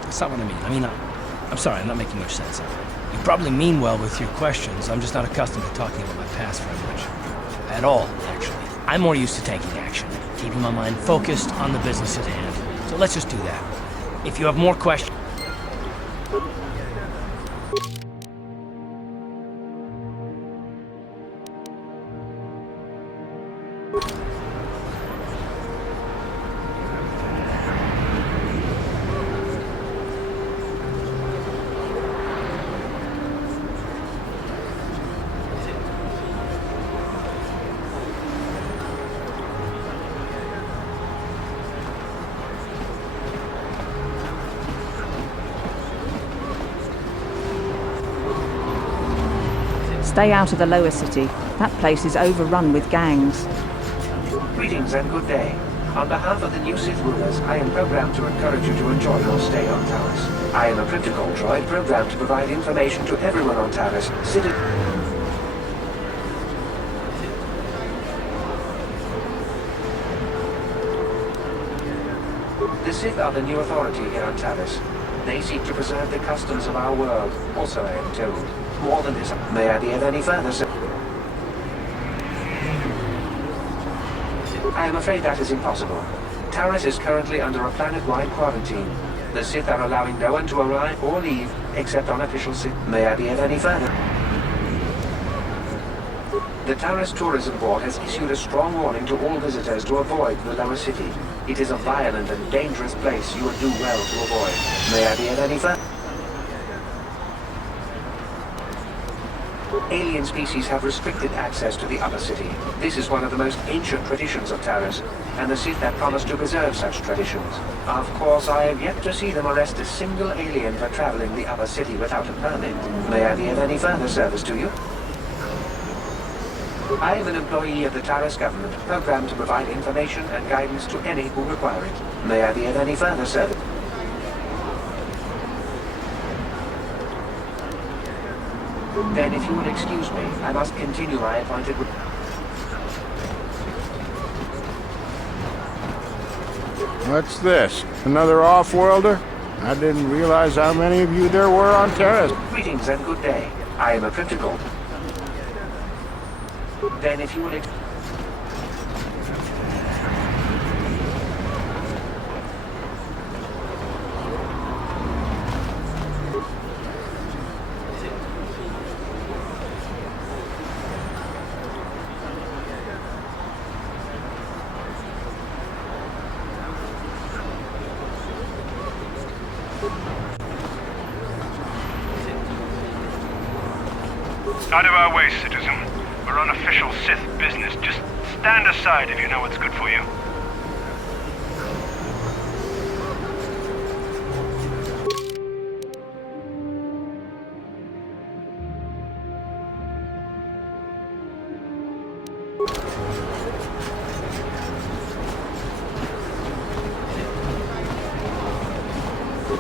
that's not what I mean. I'm sorry, I'm not making much sense. You probably mean well with your questions. I'm just not accustomed to talking about my past very much. At all, actually. I'm more used to taking action, keeping my mind focused on the business at hand. So let's just do that. If you have more questions... Stay out of the lower city. That place is overrun with gangs. Greetings and good day. On behalf of the new Sith rulers, I am programmed to encourage you to enjoy your stay on Taris. I am a protocol droid programmed to provide information to everyone on Taris. The Sith are the new authority here on Taris. They seek to preserve the customs of our world. Also, I am told. More than this, may I be of any further, sir? I am afraid that is impossible. Taris is currently under a planet-wide quarantine. The Sith are allowing no one to arrive or leave, except on official Sith. May I be of any further? The Taris Tourism Board has issued a strong warning to all visitors to avoid the lower city. It is a violent and dangerous place you would do well to avoid. May I be of any further? Alien species have restricted access to the upper city. This is one of the most ancient traditions of Taris, and the Sith have promised to preserve such traditions. Of course, I have yet to see them arrest a single alien for traveling the upper city without a permit. May I be of any further service to you? I am an employee of the Taris government, programmed to provide information and guidance to any who require it. May I be of any further service? Then, if you will excuse me, I must continue my appointed... What's this? Another off-worlder? I didn't realize how many of you there were on Taris. Greetings and good day. I am a protocol. Then, if you will... Out of our way, citizen. We're on official Sith business. Just stand aside if you know what's good for you.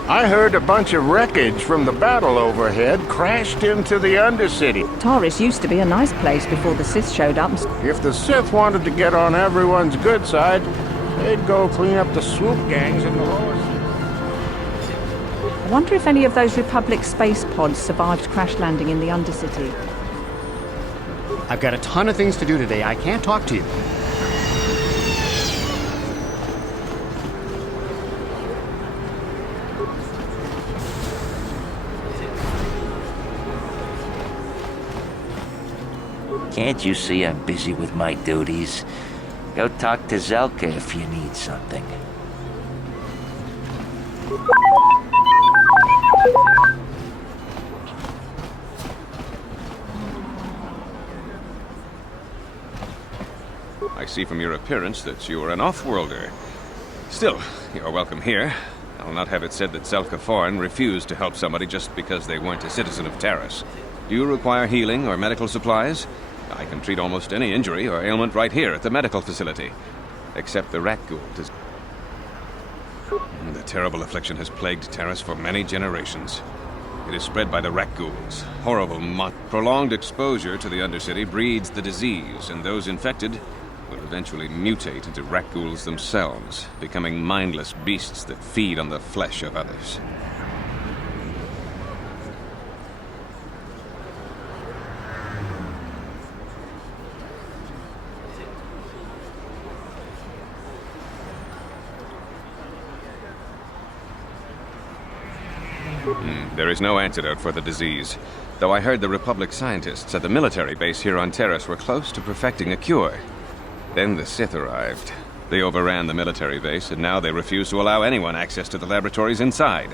I heard a bunch of wreckage from the battle overhead crashed into the Undercity. Taris used to be a nice place before the Sith showed up. If the Sith wanted to get on everyone's good side, they'd go clean up the swoop gangs in the lower city. I wonder if any of those Republic space pods survived crash landing in the Undercity. I've got a ton of things to do today. I can't talk to you. Can't you see I'm busy with my duties? Go talk to Zelka if you need something. I see from your appearance that you are an off-worlder. Still, you're welcome here. I'll not have it said that Zelka Foreign refused to help somebody just because they weren't a citizen of Taris. Do you require healing or medical supplies? I can treat almost any injury or ailment right here at the medical facility. Except the rat ghoul. The terrible affliction has plagued Taris for many generations. It is spread by the rat ghouls. Horrible prolonged exposure to the Undercity breeds the disease, and those infected will eventually mutate into rat ghouls themselves, becoming mindless beasts that feed on the flesh of others. There is no antidote for the disease, though I heard the Republic scientists at the military base here on Taris were close to perfecting a cure. Then the Sith arrived. They overran the military base, and now they refuse to allow anyone access to the laboratories inside.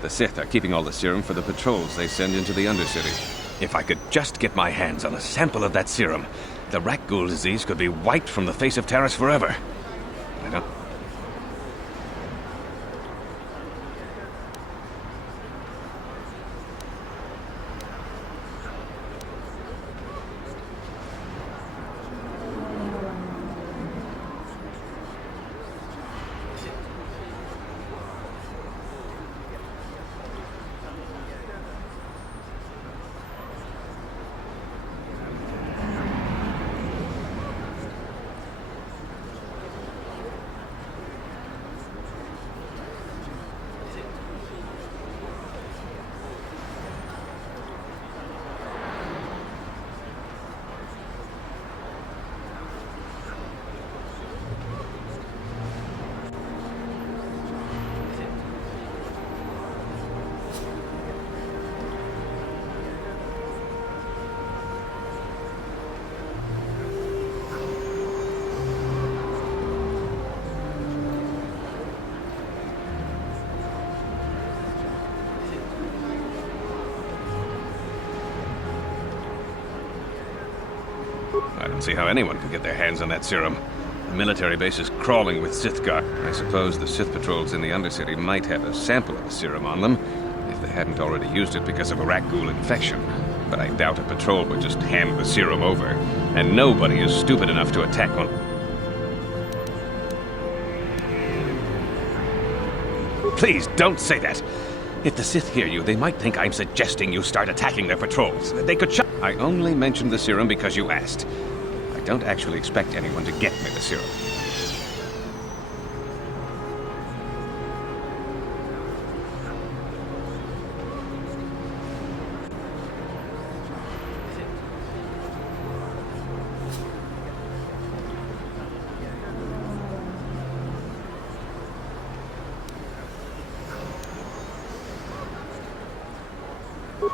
The Sith are keeping all the serum for the patrols they send into the Undercity. If I could just get my hands on a sample of that serum, the Rakghoul disease could be wiped from the face of Taris forever. I don't... I don't see how anyone could get their hands on that serum. The military base is crawling with Sith guard. I suppose the Sith patrols in the Undercity might have a sample of the serum on them, if they hadn't already used it because of a Rakghoul infection. But I doubt a patrol would just hand the serum over. And nobody is stupid enough to attack one. Please, don't say that! If the Sith hear you, they might think I'm suggesting you start attacking their patrols. They could shut... I only mentioned the serum because you asked. I don't actually expect anyone to get me the serum.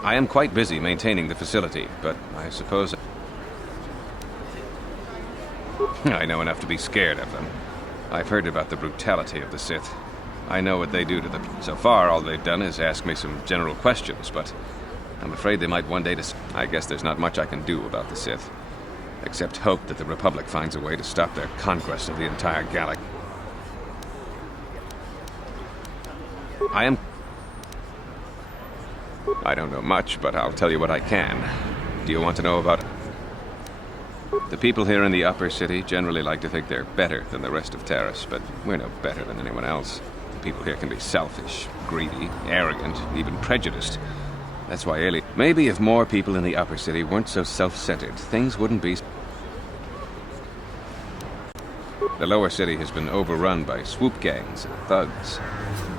I am quite busy maintaining the facility, but I suppose... I know enough to be scared of them. I've heard about the brutality of the Sith. I know what they do to them. So far, all they've done is ask me some general questions, but I'm afraid they might one day I guess there's not much I can do about the Sith, except hope that the Republic finds a way to stop their conquest of the entire galaxy. I don't know much, but I'll tell you what I can. Do you want to know about it? The people here in the upper city generally like to think they're better than the rest of Taris, but we're no better than anyone else. The people here can be selfish, greedy, arrogant, even prejudiced. That's why maybe if more people in the upper city weren't so self-centered, things wouldn't be... The lower city has been overrun by swoop gangs and thugs.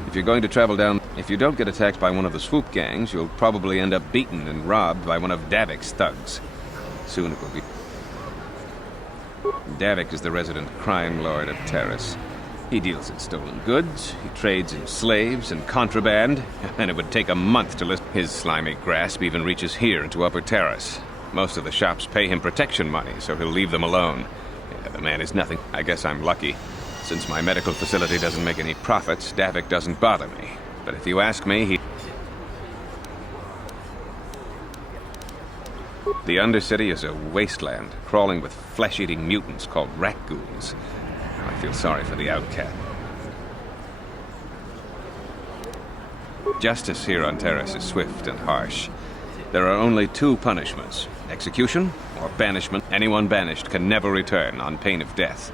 If you're going to travel down... If you don't get attacked by one of the swoop gangs, you'll probably end up beaten and robbed by one of Davik's thugs. Soon it will be... Davik is the resident crime lord of Taris. He deals in stolen goods, he trades in slaves and contraband, and it would take a month to list... His slimy grasp even reaches here into Upper Taris. Most of the shops pay him protection money, so he'll leave them alone. Yeah, the man is nothing. I guess I'm lucky. Since my medical facility doesn't make any profits, Davik doesn't bother me. But if you ask me, he... The Undercity is a wasteland, crawling with flesh-eating mutants called Rakghouls. I feel sorry for the outcast. Justice here on Taris is swift and harsh. There are only two punishments: execution or banishment. Anyone banished can never return on pain of death.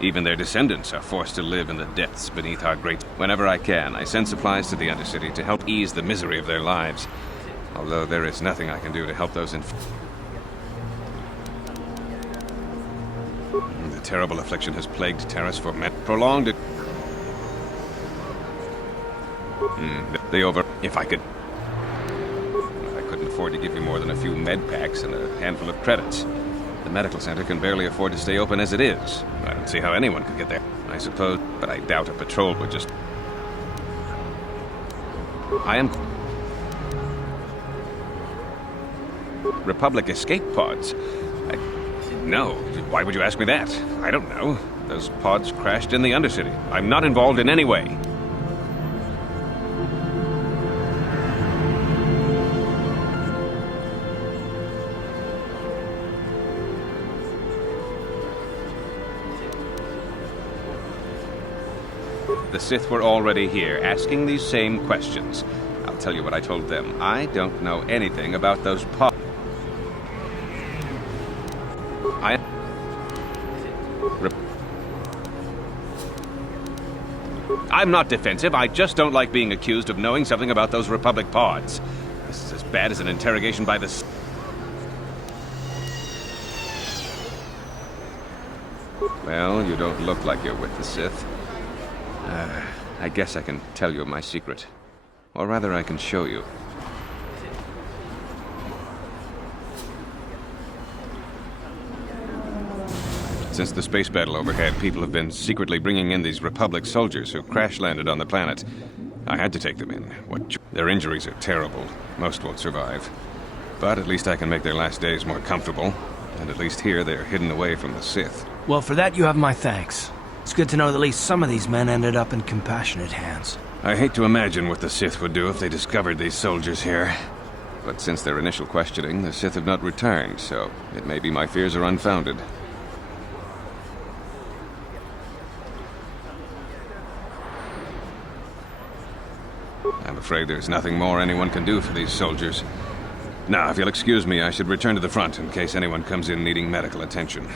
Even their descendants are forced to live in the depths beneath our great... Whenever I can, I send supplies to the Undercity to help ease the misery of their lives. Although there is nothing I can do to help those The terrible affliction has plagued Taris for prolonged... If I could... I couldn't afford to give you more than a few med packs and a handful of credits. The medical center can barely afford to stay open as it is. I don't see how anyone could get there. I suppose, but I doubt a patrol would just... Republic escape pods. No, why would you ask me that? I don't know. Those pods crashed in the Undercity. I'm not involved in any way. The Sith were already here, asking these same questions. I'll tell you what I told them. I don't know anything about those pods. I'm not defensive, I just don't like being accused of knowing something about those Republic pods. This is as bad as an interrogation by the... Well, you don't look like you're with the Sith. I guess I can tell you my secret. Or rather, I can show you. Since the space battle overhead, people have been secretly bringing in these Republic soldiers who crash-landed on the planet. I had to take them in. Their injuries are terrible. Most won't survive. But at least I can make their last days more comfortable. And at least here, they're hidden away from the Sith. Well, for that you have my thanks. It's good to know that at least some of these men ended up in compassionate hands. I hate to imagine what the Sith would do if they discovered these soldiers here. But since their initial questioning, the Sith have not returned, so it may be my fears are unfounded. I'm afraid there's nothing more anyone can do for these soldiers. Now, if you'll excuse me, I should return to the front in case anyone comes in needing medical attention.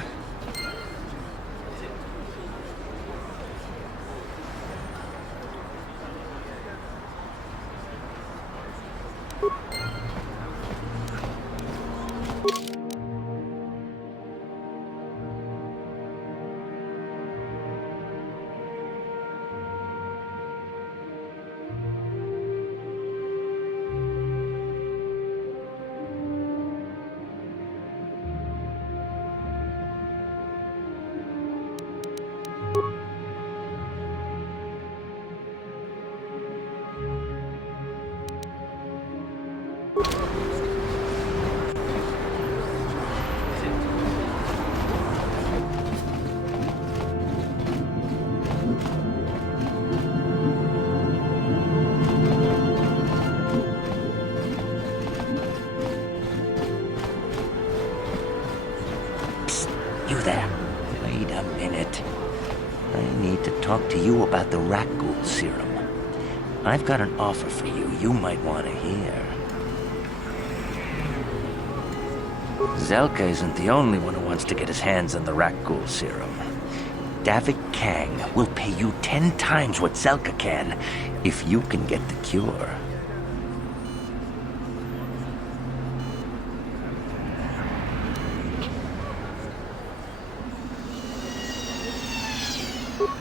You there. Wait a minute. I need to talk to you about the Rakghoul serum. I've got an offer for you might want to hear. Zelka isn't the only one who wants to get his hands on the Rakghoul serum. Davik Kang will pay you 10 times what Zelka can if you can get the cure.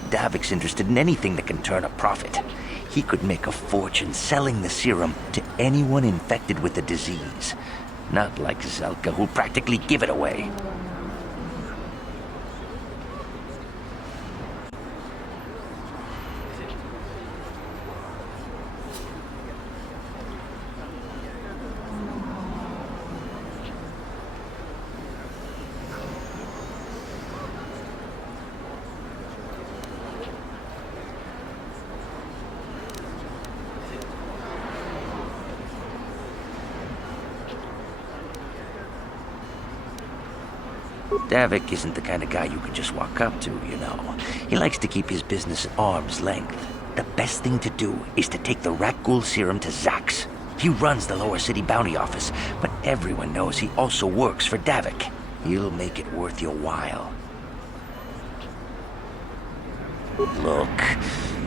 Davik's interested in anything that can turn a profit. He could make a fortune selling the serum to anyone infected with the disease. Not like Zelka, who'll practically give it away. Davik isn't the kind of guy you can just walk up to, you know. He likes to keep his business at arm's length. The best thing to do is to take the Rakghoul serum to Zax. He runs the Lower City Bounty Office, but everyone knows he also works for Davik. He'll make it worth your while. Look,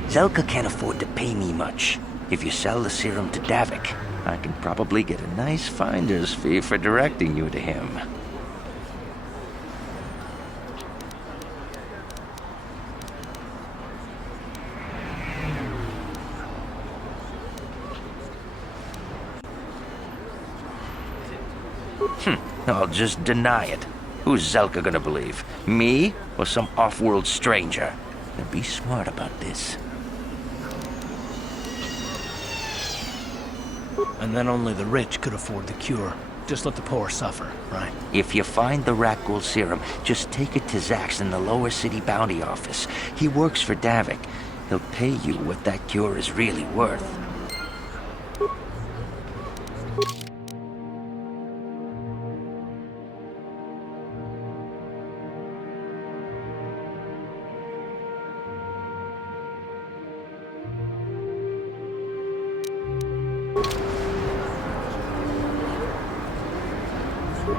Zelka can't afford to pay me much. If you sell the serum to Davik, I can probably get a nice finder's fee for directing you to him. I'll just deny it. Who's Zelka gonna believe? Me or some off-world stranger? Now be smart about this. And then only the rich could afford the cure. just let the poor suffer, right? If you find the rat ghoul serum, just take it to Zax in the lower city bounty office. He works for Davik. He'll pay you what that cure is really worth.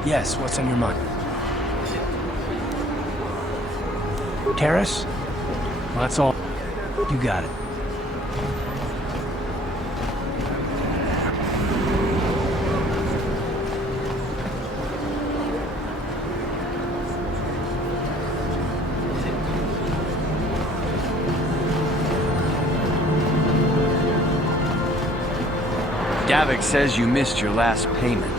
Yes, what's on your mind? Terrace? Well, that's all. You got it. Davik says you missed your last payment.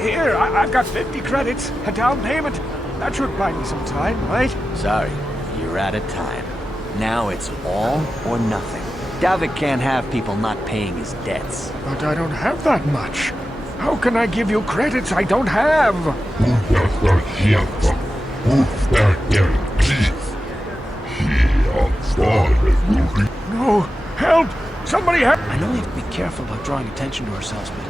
Here, I've got 50 credits, a down payment. That should buy me some time, right? Sorry, you're out of time. Now it's all or nothing. Davik can't have people not paying his debts. But I don't have that much. How can I give you credits I don't have? No! Help! Somebody help! I know we have to be careful about drawing attention to ourselves, but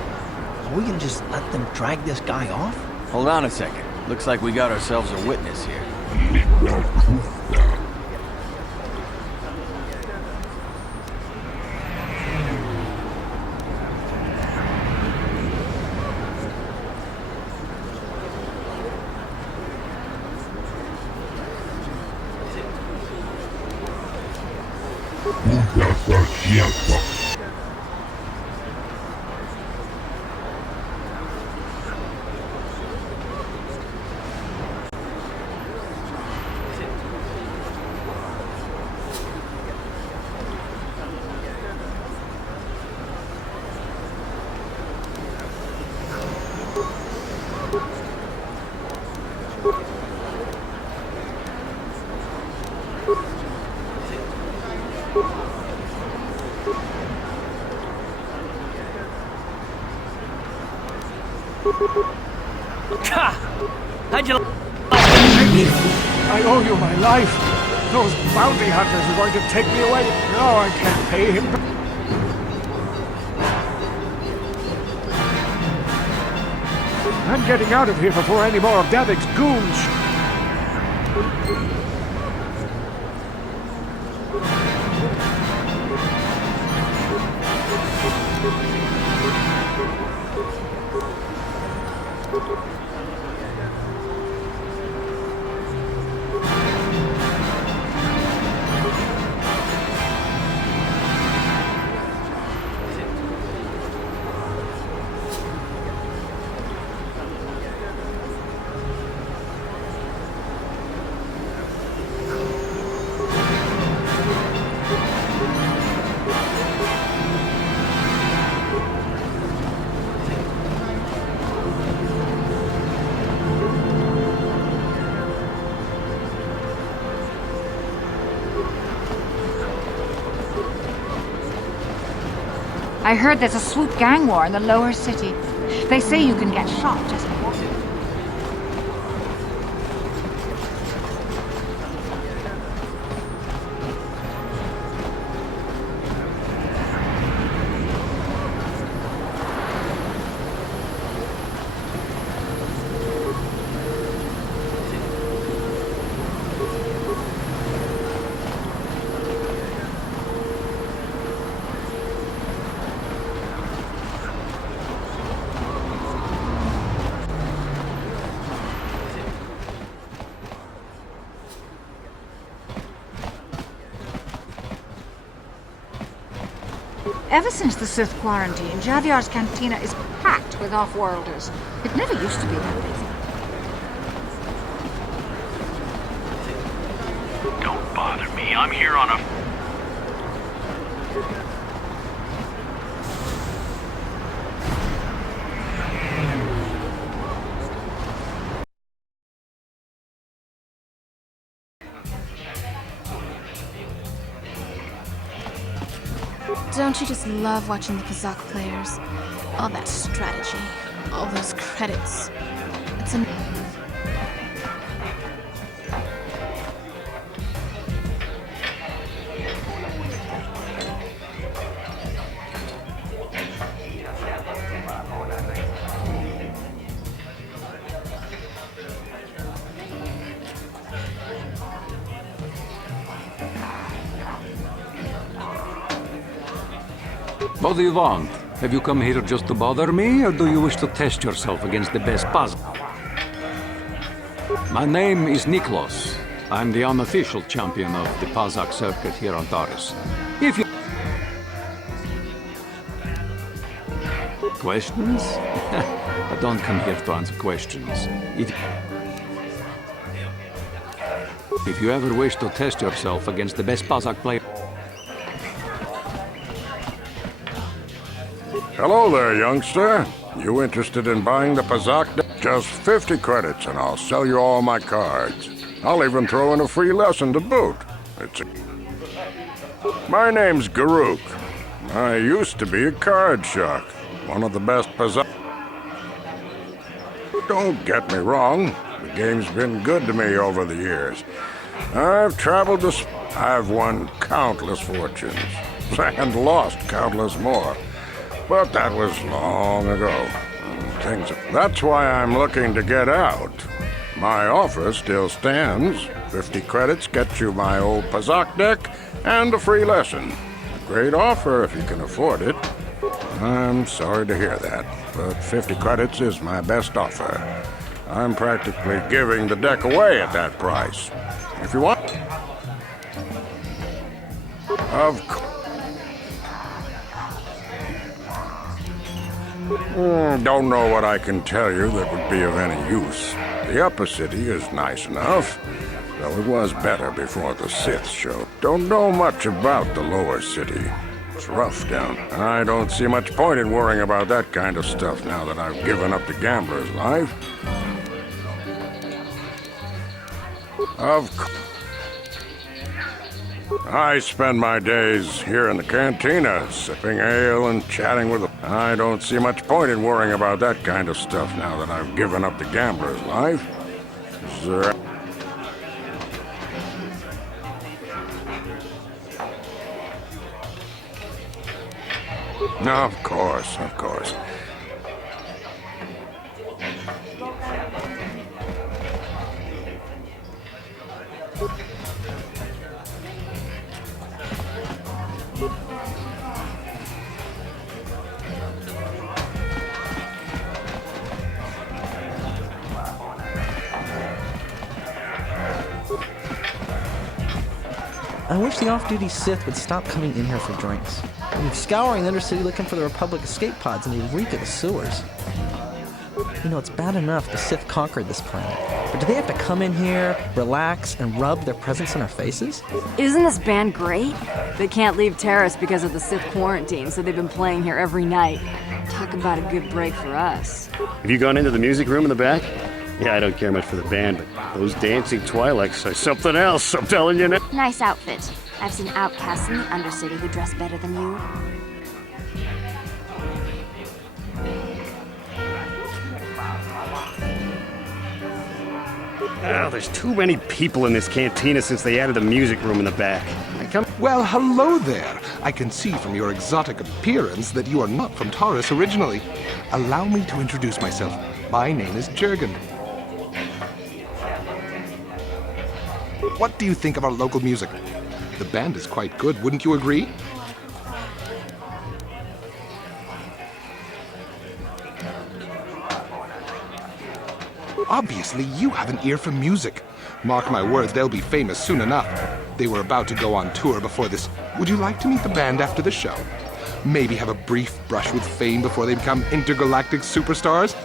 are we gonna just let them drag this guy off? Hold on a second. Looks like we got ourselves a witness here. How'd you I owe you my life. Those bounty hunters are going to take me away. No, I can't pay him. I'm getting out of here before any more of Davik's goons. I heard there's a swoop gang war in the lower city. They say you can get shot just walking. Ever since the Sith quarantine, Javiar's cantina is packed with off-worlders. It never used to be that busy. Don't bother me. I'm here on a... Don't you just love watching the Kazakh players? All that strategy, all those credits. It's an... What do you want? Have you come here just to bother me, or do you wish to test yourself against the best puzzle? My name is Niklos. I'm the unofficial champion of the Kazakh circuit here on Taurus. If you... Questions? I don't come here to answer questions. If you ever wish to test yourself against the best Kazakh player... Hello there, youngster. You interested in buying the Kazakh? Just 50 credits and I'll sell you all my cards. I'll even throw in a free lesson to boot. My name's Garuk. I used to be a card shark. One of the best Kazakh... Don't get me wrong. The game's been good to me over the years. I've traveled the... I've won countless fortunes. And lost countless more. But that was long ago. That's why I'm looking to get out. My offer still stands. 50 credits gets you my old Kazakh deck and a free lesson. Great offer if you can afford it. I'm sorry to hear that, but 50 credits is my best offer. I'm practically giving the deck away at that price. If you want... Of course. Don't know what I can tell you that would be of any use. The upper city is nice enough, though it was better before the Sith showed. Don't know much about the lower city. It's rough down. I don't see much point in worrying about that kind of stuff now that I've given up the gambler's life. Of course. I spend my days here in the cantina, sipping ale and chatting with them. I don't see much point in worrying about that kind of stuff now that I've given up the gambler's life. Of course, of course. I wish the off-duty Sith would stop coming in here for drinks. We're scouring the Undercity looking for the Republic escape pods, and they reek of the sewers. You know, it's bad enough the Sith conquered this planet, but do they have to come in here, relax, and rub their presence in our faces? Isn't this band great? They can't leave Taris because of the Sith quarantine, so they've been playing here every night. Talk about a good break for us. Have you gone into the music room in the back? Yeah, I don't care much for the band, but those dancing Twi'leks are something else, I'm telling you now. Nice outfit. I've seen outcasts in the Undercity who dress better than you. Oh, there's too many people in this cantina since they added the music room in the back. Well, hello there. I can see from your exotic appearance that you are not from Taurus originally. Allow me to introduce myself. My name is Jurgen. What do you think of our local music? The band is quite good, wouldn't you agree? Obviously, you have an ear for music. Mark my words, they'll be famous soon enough. They were about to go on tour before this. Would you like to meet the band after the show? Maybe have a brief brush with fame before they become intergalactic superstars?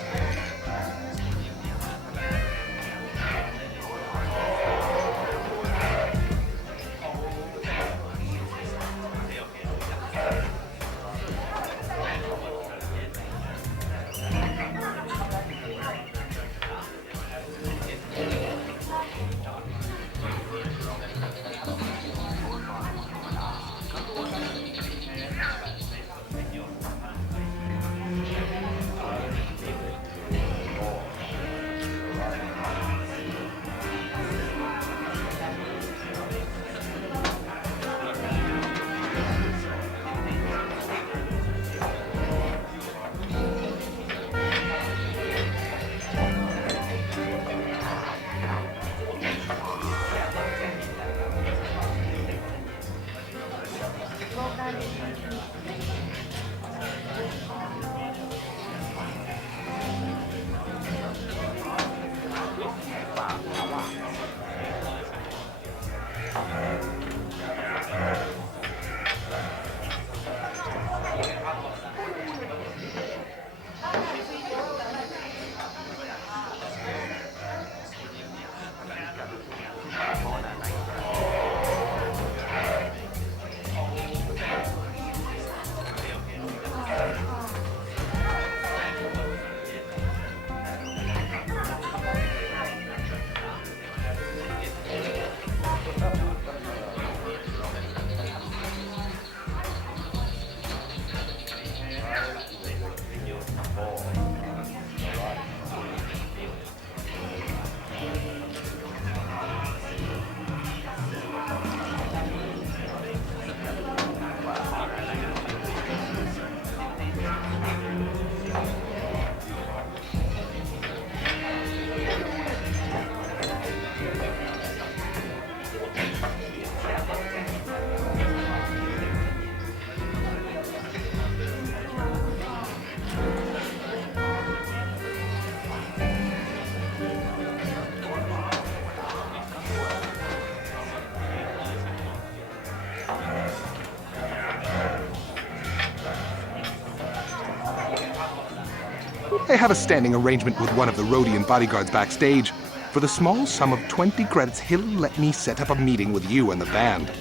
I have a standing arrangement with one of the Rhodian bodyguards backstage. For the small sum of 20 credits, he'll let me set up a meeting with you and the band.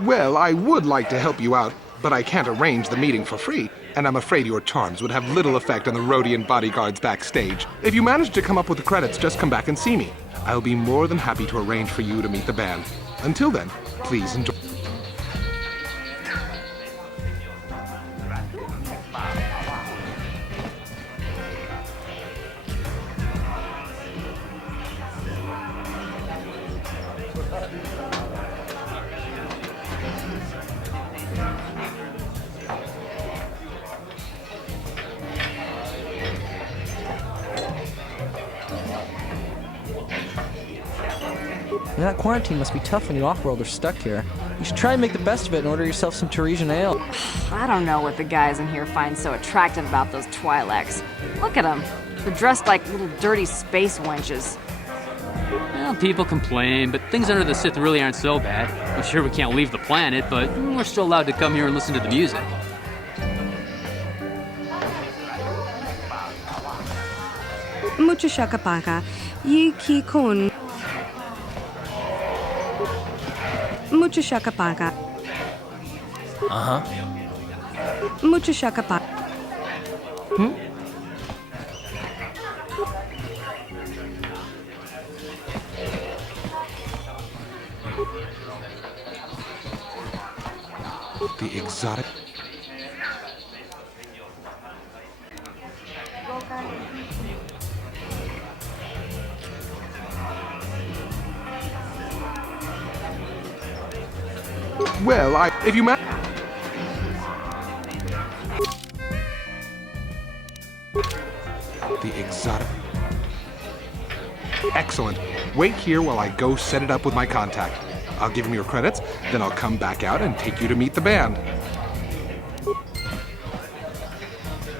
Well, I would like to help you out, but I can't arrange the meeting for free, and I'm afraid your charms would have little effect on the Rhodian bodyguards backstage. If you manage to come up with the credits, just come back and see me. I'll be more than happy to arrange for you to meet the band. Until then, please enjoy. That quarantine must be tough when you off-worlders stuck here. You should try and make the best of it and order yourself some Teresian ale. I don't know what the guys in here find so attractive about those Twi'leks. Look at them. They're dressed like little dirty space wenches. Well, people complain, but things under the Sith really aren't so bad. I'm sure we can't leave the planet, but we're still allowed to come here and listen to the music. Mucho shakapaka. Yiki kun. Mucho shakapaka. Mucho shakapaka. The exotic... Well, if you The exotic... Excellent. Wait here while I go set it up with my contact. I'll give him your credits, then I'll come back out and take you to meet the band.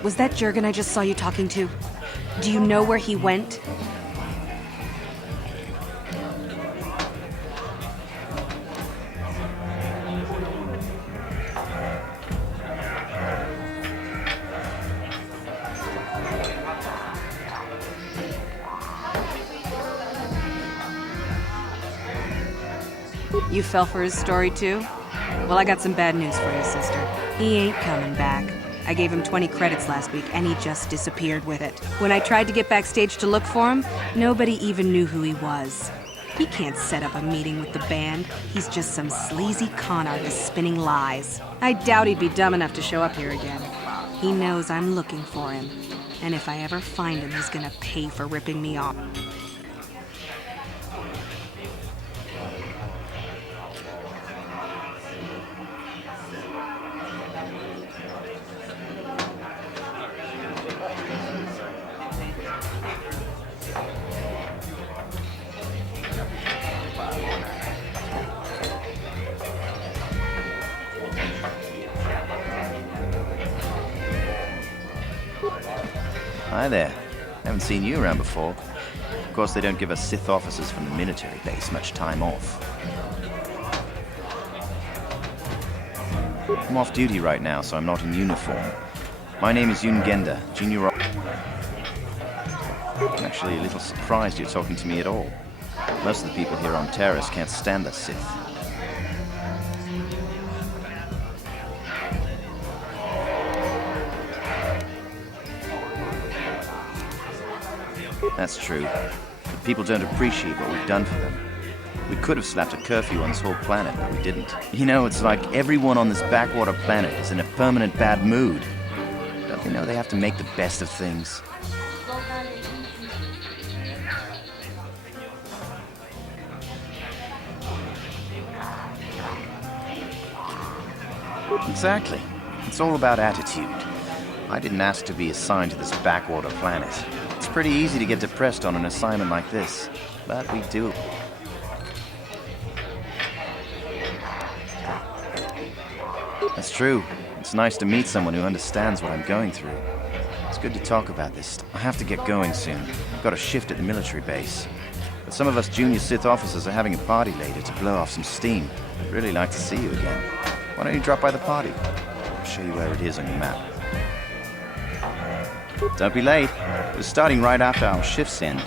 Was that Jurgen I just saw you talking to? Do you know where he went? You fell for his story too? Well, I got some bad news for you, sister. He ain't coming back. I gave him 20 credits last week, and he just disappeared with it. When I tried to get backstage to look for him, nobody even knew who he was. He can't set up a meeting with the band. He's just some sleazy con artist spinning lies. I doubt he'd be dumb enough to show up here again. He knows I'm looking for him, and if I ever find him, he's gonna pay for ripping me off. Hi there. Haven't seen you around before. Of course, they don't give us Sith officers from the military base much time off. I'm off duty right now, so I'm not in uniform. My name is Yun Genda, junior... I'm actually a little surprised you're talking to me at all. Most of the people here on Taris can't stand the Sith. That's true. But people don't appreciate what we've done for them. We could have slapped a curfew on this whole planet, but we didn't. You know, it's like everyone on this backwater planet is in a permanent bad mood. Don't they know they have to make the best of things? Exactly. It's all about attitude. I didn't ask to be assigned to this backwater planet. It's pretty easy to get depressed on an assignment like this, but we do. That's true. It's nice to meet someone who understands what I'm going through. It's good to talk about this. I have to get going soon. I've got a shift at the military base. But some of us junior Sith officers are having a party later to blow off some steam. I'd really like to see you again. Why don't you drop by the party? I'll show you where it is on your map. Don't be late. We're starting right after our shifts end.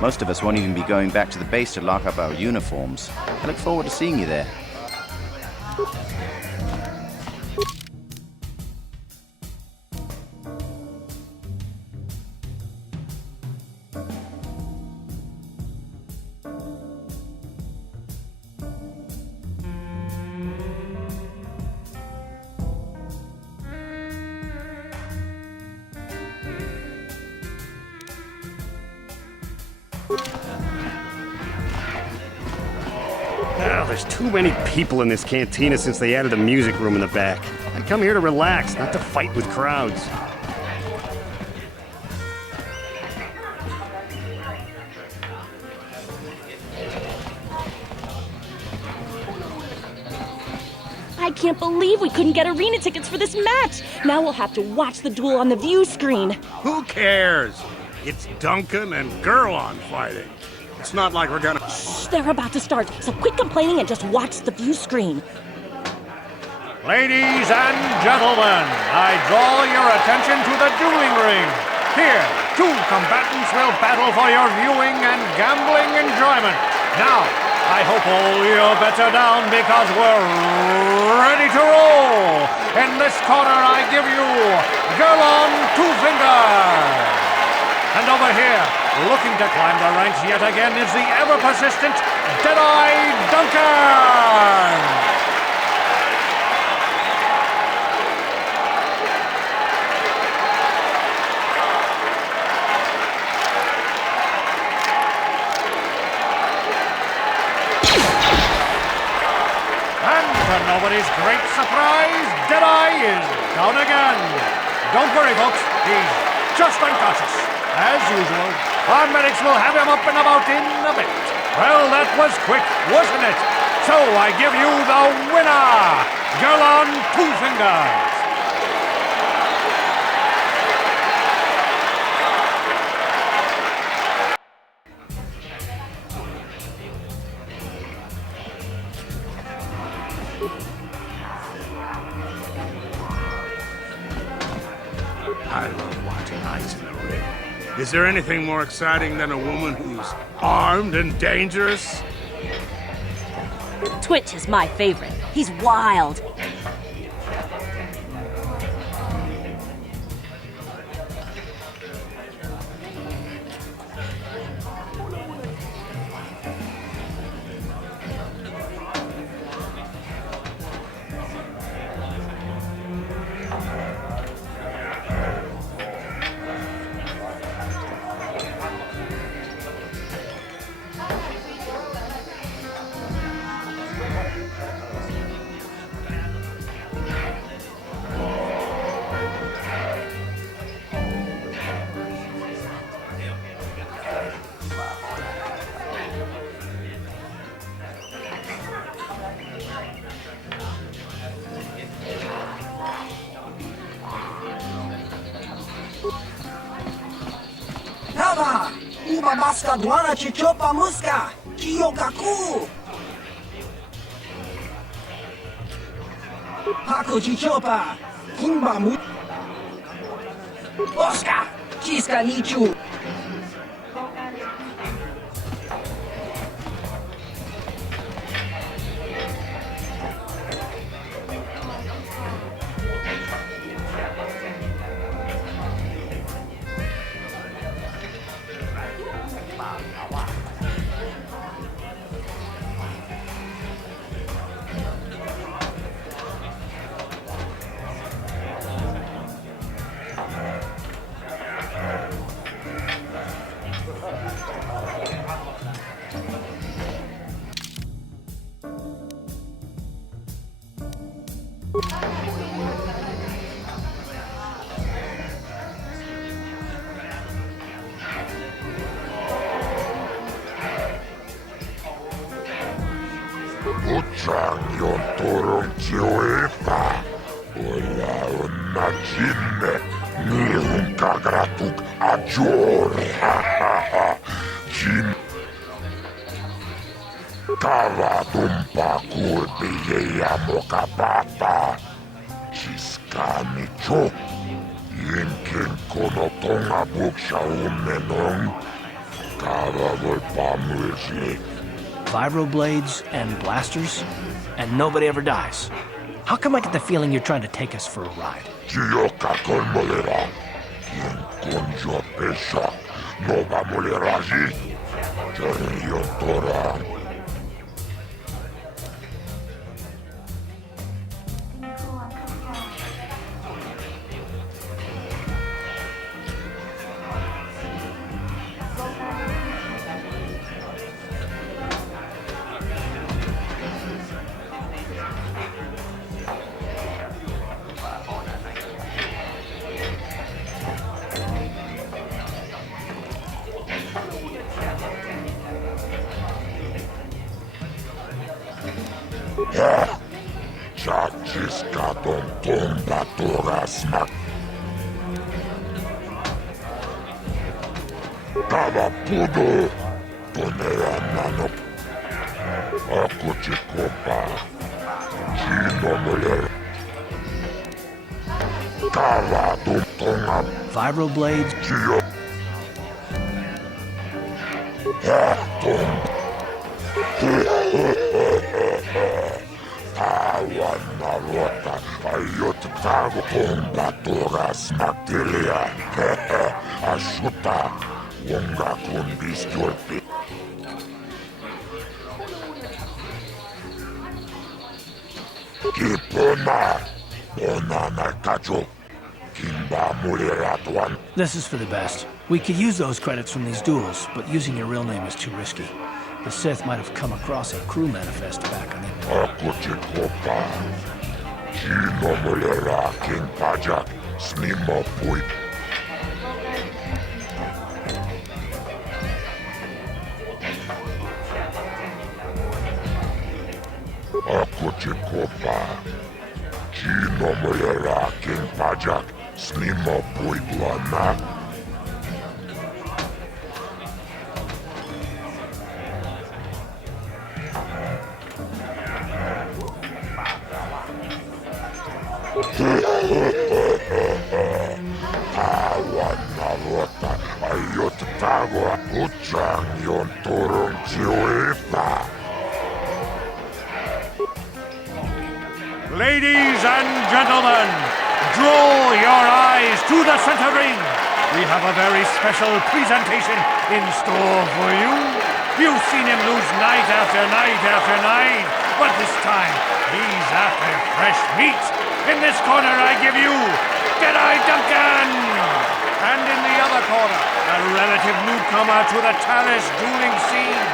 Most of us won't even be going back to the base to lock up our uniforms. I look forward to seeing you there. Oh, there's too many people in this cantina since they added a music room in the back. I come here to relax, not to fight with crowds. I can't believe we couldn't get arena tickets for this match. Now we'll have to watch the duel on the view screen. Who cares? It's Duncan and Gerlon fighting. It's not like we're gonna... Shh, they're about to start, so quit complaining and just watch the view screen. Ladies and gentlemen, I draw your attention to the dueling ring. Here, two combatants will battle for your viewing and gambling enjoyment. Now, I hope all your bets are down because we're ready to roll. In this corner, I give you Gerlon Two Fingers. And over here, looking to climb the ranks yet again, is the ever-persistent Deadeye Duncan! And to nobody's great surprise, Deadeye is down again. Don't worry, folks, he's just unconscious. As usual, our medics will have him up and about in a bit. Well, that was quick, wasn't it? So I give you the winner, Gerlon Two Fingers. I love watching ice in the ring. Is there anything more exciting than a woman who's armed and dangerous? Twitch is my favorite. He's wild. Tama! Uma maska dwana chichopa muska! Kiyokaku! Haku chichopa! Kimba mu... Oska! Chiska nichu! Utsaanjon turun tioepa. Olla onna sinne. Nihun kagratuk ajor. Jin. Kava tumpa kulpi ja mokapapa. Chiskani cho. Yinkin kono tonga buksha umenong. Kava volpamulslik. Vibroblades and blasters, and nobody ever dies. How come I get the feeling you're trying to take us for a ride? Chiyoka kolmolera. Yin konjo pesha. Nova moleraji. Yotora. Chachiska ton tomba torasmak. Tava pudo. Tonera nano. Ako chikopa. Chino moler. Tava tonga. Vibroblades? Chiyo. Tom. Awan narota ayot tago tombatoras materia. Ashuta wonga kondisjolpi. Kipona bonana kacho. Kimba muleratuan. This is for the best. We could use those credits from these duels, but using your real name is too risky. The Sith might have come across a crew manifest back on the... Ako chikopa. Chino molera king pajak. Snimo puit. Ako chikopa. Chino molera king pajak. Snimo puit lana. Awan narota ayot tago uchang yon turun chiuipa. Ladies and gentlemen, draw your eyes to the center ring. We have a very special presentation in store for you. You've seen him lose night after night after night, but this time he's after fresh meat. In this corner I give you Deadeye Duncan! And in the other corner, a relative newcomer to the Talis dueling scene.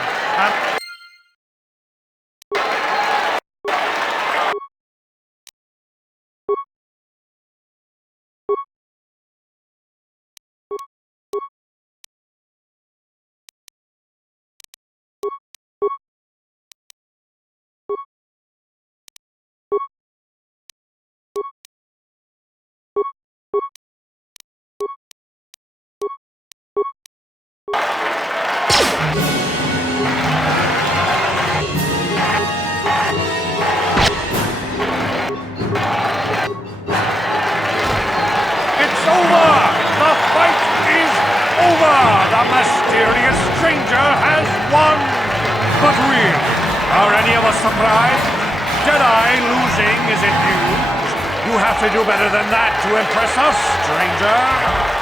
The mysterious stranger has won! But really, are any of us surprised? Deadeye losing isn't huge. You have to do better than that to impress us, stranger!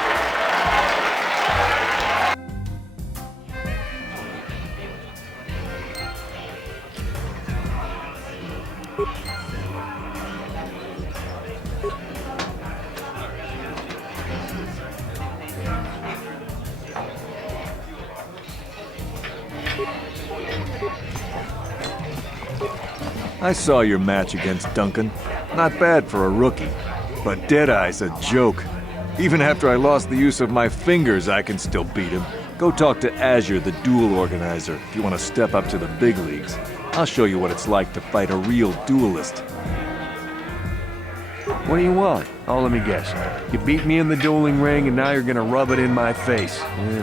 I saw your match against Duncan. Not bad for a rookie. But Deadeye's a joke. Even after I lost the use of my fingers, I can still beat him. Go talk to Azure, the duel organizer, if you want to step up to the big leagues. I'll show you what it's like to fight a real duelist. What do you want? Oh, let me guess. You beat me in the dueling ring and now you're gonna rub it in my face.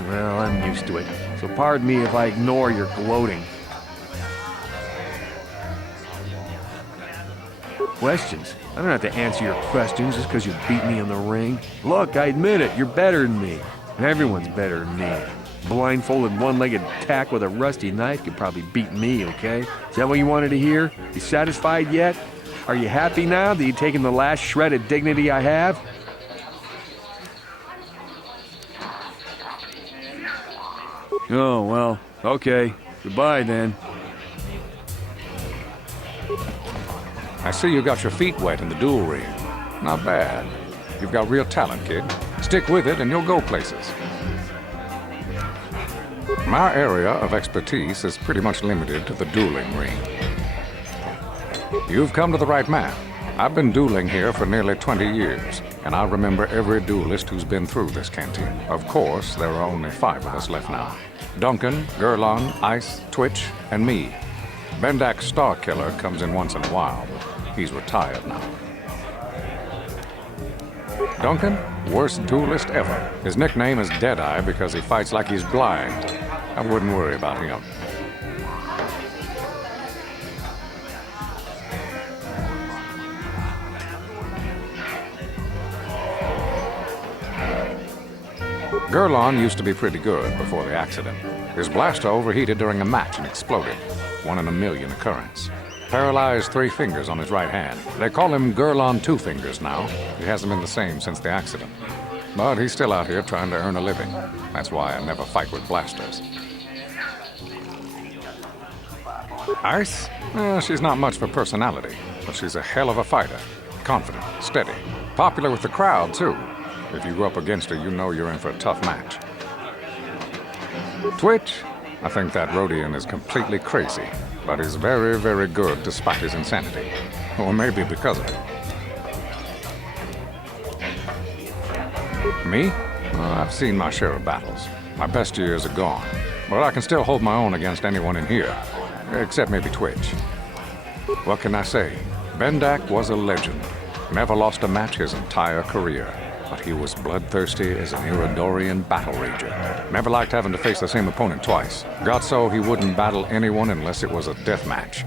Well, I'm used to it. So pardon me if I ignore your gloating. Questions? I don't have to answer your questions just because you beat me in the ring. Look, I admit it, you're better than me. Everyone's better than me. Blindfolded, one-legged tack with a rusty knife could probably beat me, okay? Is that what you wanted to hear? You satisfied yet? Are you happy now that you've taken the last shred of dignity I have? Oh, well, okay. Goodbye, then. I see you got your feet wet in the duel ring. Not bad. You've got real talent, kid. Stick with it and you'll go places. My area of expertise is pretty much limited to the dueling ring. You've come to the right man. I've been dueling here for nearly 20 years, and I remember every duelist who's been through this canteen. Of course, there are only 5 of us left now. Duncan, Gerlon, Ice, Twitch, and me. Bendak's Star Killer comes in once in a while, but he's retired now. Duncan, worst duelist ever. His nickname is Deadeye because he fights like he's blind. I wouldn't worry about him. Gerlon used to be pretty good before the accident. His blaster overheated during a match and exploded. 1 in a million occurrence. Paralyzed 3 fingers on his right hand. They call him Gerlon Two Fingers now. He hasn't been the same since the accident. But he's still out here trying to earn a living. That's why I never fight with blasters. Ice? She's not much for personality, but she's a hell of a fighter. Confident, steady, popular with the crowd, too. If you go up against her, you know you're in for a tough match. Twitch? I think that Rhodian is completely crazy, but he's very, very good despite his insanity. Or maybe because of it. Me? I've seen my share of battles. My best years are gone, but I can still hold my own against anyone in here, except maybe Twitch. What can I say? Bendak was a legend. Never lost a match his entire career. But he was bloodthirsty as an Iridorian battle rager. Never liked having to face the same opponent twice. Got so he wouldn't battle anyone unless it was a death match.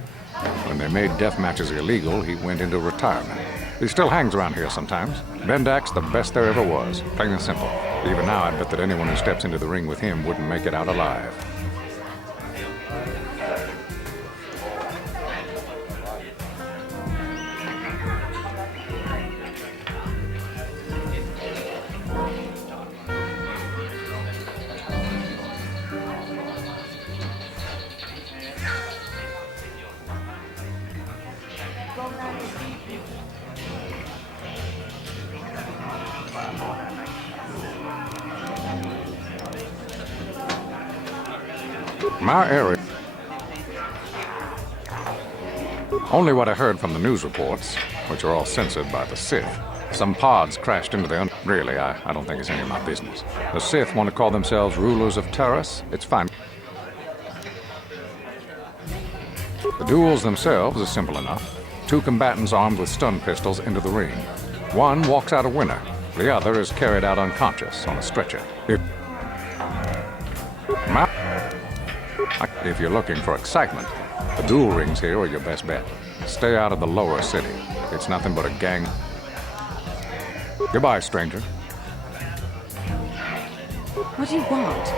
When they made death matches illegal, he went into retirement. He still hangs around here sometimes. Bendak's the best there ever was, plain and simple. Even now, I bet that anyone who steps into the ring with him wouldn't make it out alive. My area. Only what I heard from the news reports, which are all censored by the Sith. Some pods crashed into the Really, I don't think it's any of my business. The Sith want to call themselves rulers of Taurus. It's fine. The duels themselves are simple enough. 2 combatants armed with stun pistols into the ring. One walks out a winner. The other is carried out unconscious on a stretcher. If you're looking for excitement, the duel rings here are your best bet. Stay out of the lower city. It's nothing but a gang. Goodbye, stranger. What do you want?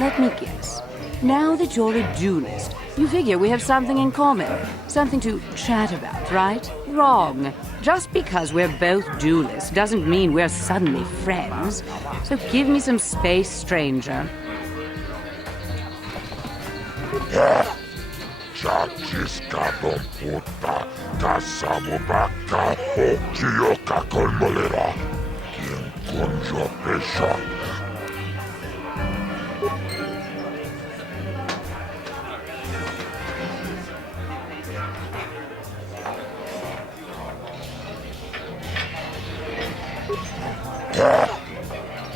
Let me guess. Now that you're a duelist, you figure we have something in common. Something to chat about, right? Wrong. Just because we're both duelists doesn't mean we're suddenly friends. So give me some space, stranger. Chachiskadon puta, kasamo baka hokio kakolmolera, quien conjo pesha.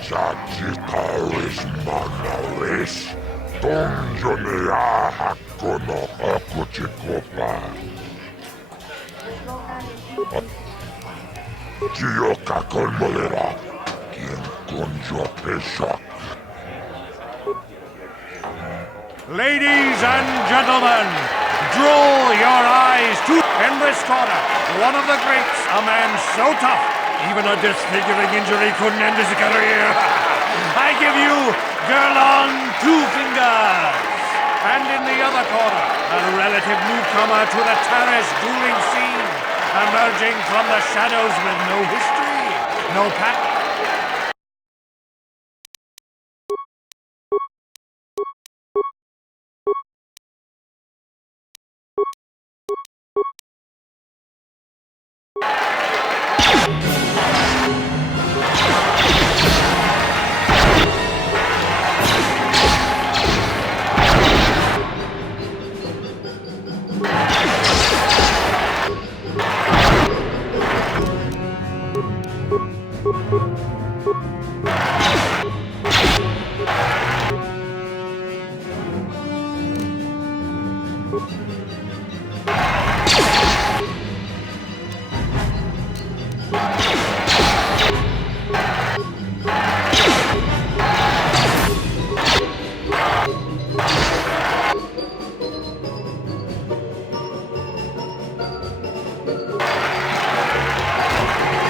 Chachitaris manaris, donjonea hakono akuchikopa. Gio kakolmolera, quien conjo pesha. Ladies and gentlemen, Draw your eyes to in this corner. One of the greats, a man so tough, even a disfiguring injury couldn't end his career. I give you Girl on Two Fingers. And in the other corner, a relative newcomer to the terrace dueling scene, emerging from the shadows with no history, no pattern.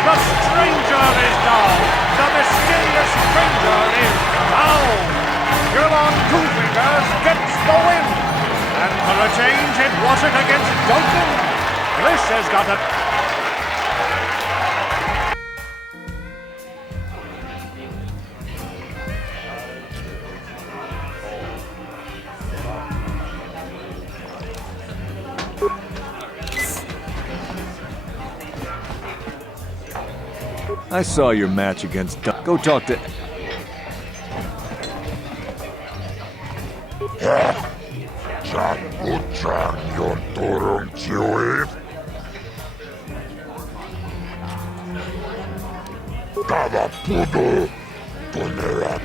The stranger is down! The mysterious stranger is down! Girl on Two Fingers gets the win! And for a change, it wasn't against Duncan! This has got a... I saw your match against Go talk to... Jakuchan yon turun ciuit. Tava pudu tunerat.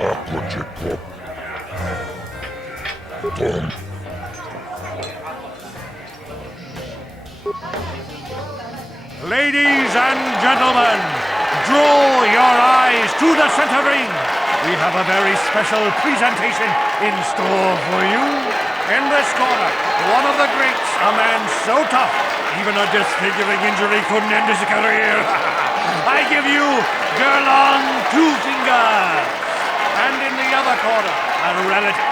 Aku cukup. Tom. Ladies and gentlemen, draw your eyes to the center ring. We have a very special presentation in store for you. In this corner, one of the greats, a man so tough, even a disfiguring injury couldn't end his career. I give you Girl on Two Fingers. And in the other corner, a relative...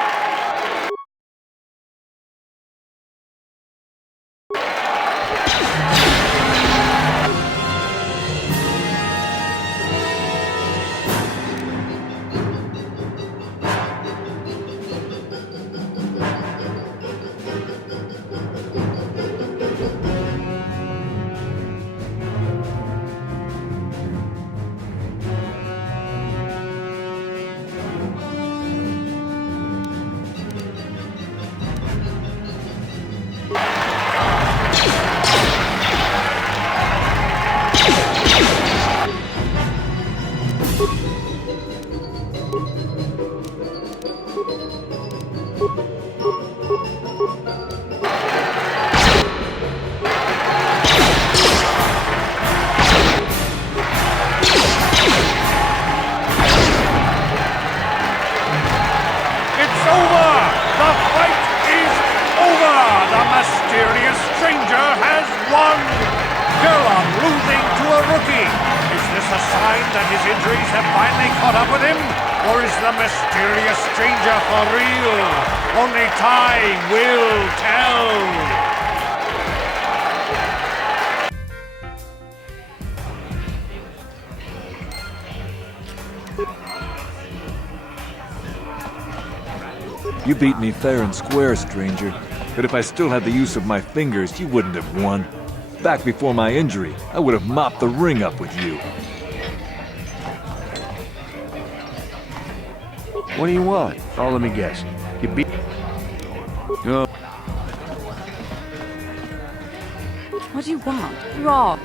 mysterious stranger has won! Gerlach losing to a rookie. Is this a sign that his injuries have finally caught up with him? Or is the mysterious stranger for real? Only time will tell. You beat me fair and square, stranger. But if I still had the use of my fingers, you wouldn't have won. Back before my injury, I would have mopped the ring up with you. What do you want? Oh, let me guess. You beat... Oh. What do you want? Rob.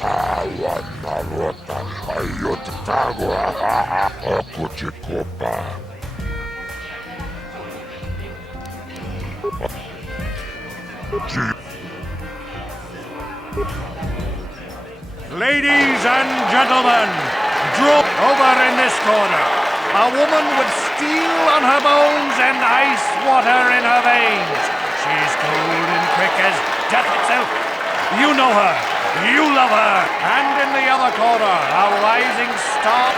Tawan narota ayot tagwa. Aku cikopa. Ladies and gentlemen, draw over in this corner. A woman with steel on her bones and ice water in her veins. She's cold and quick as death itself. You know her. You love her. And in the other corner, a rising star.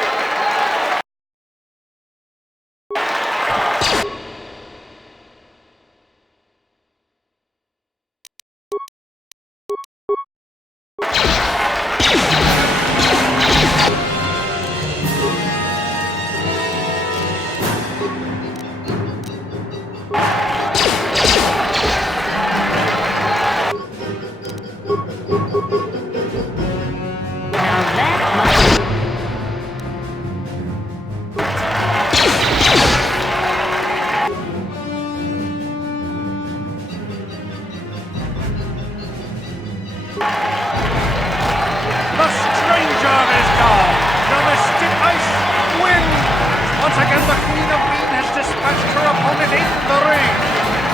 The stranger is gone. The mystic ice wins. Once again, the Queen of Mean has dispatched her opponent in the ring.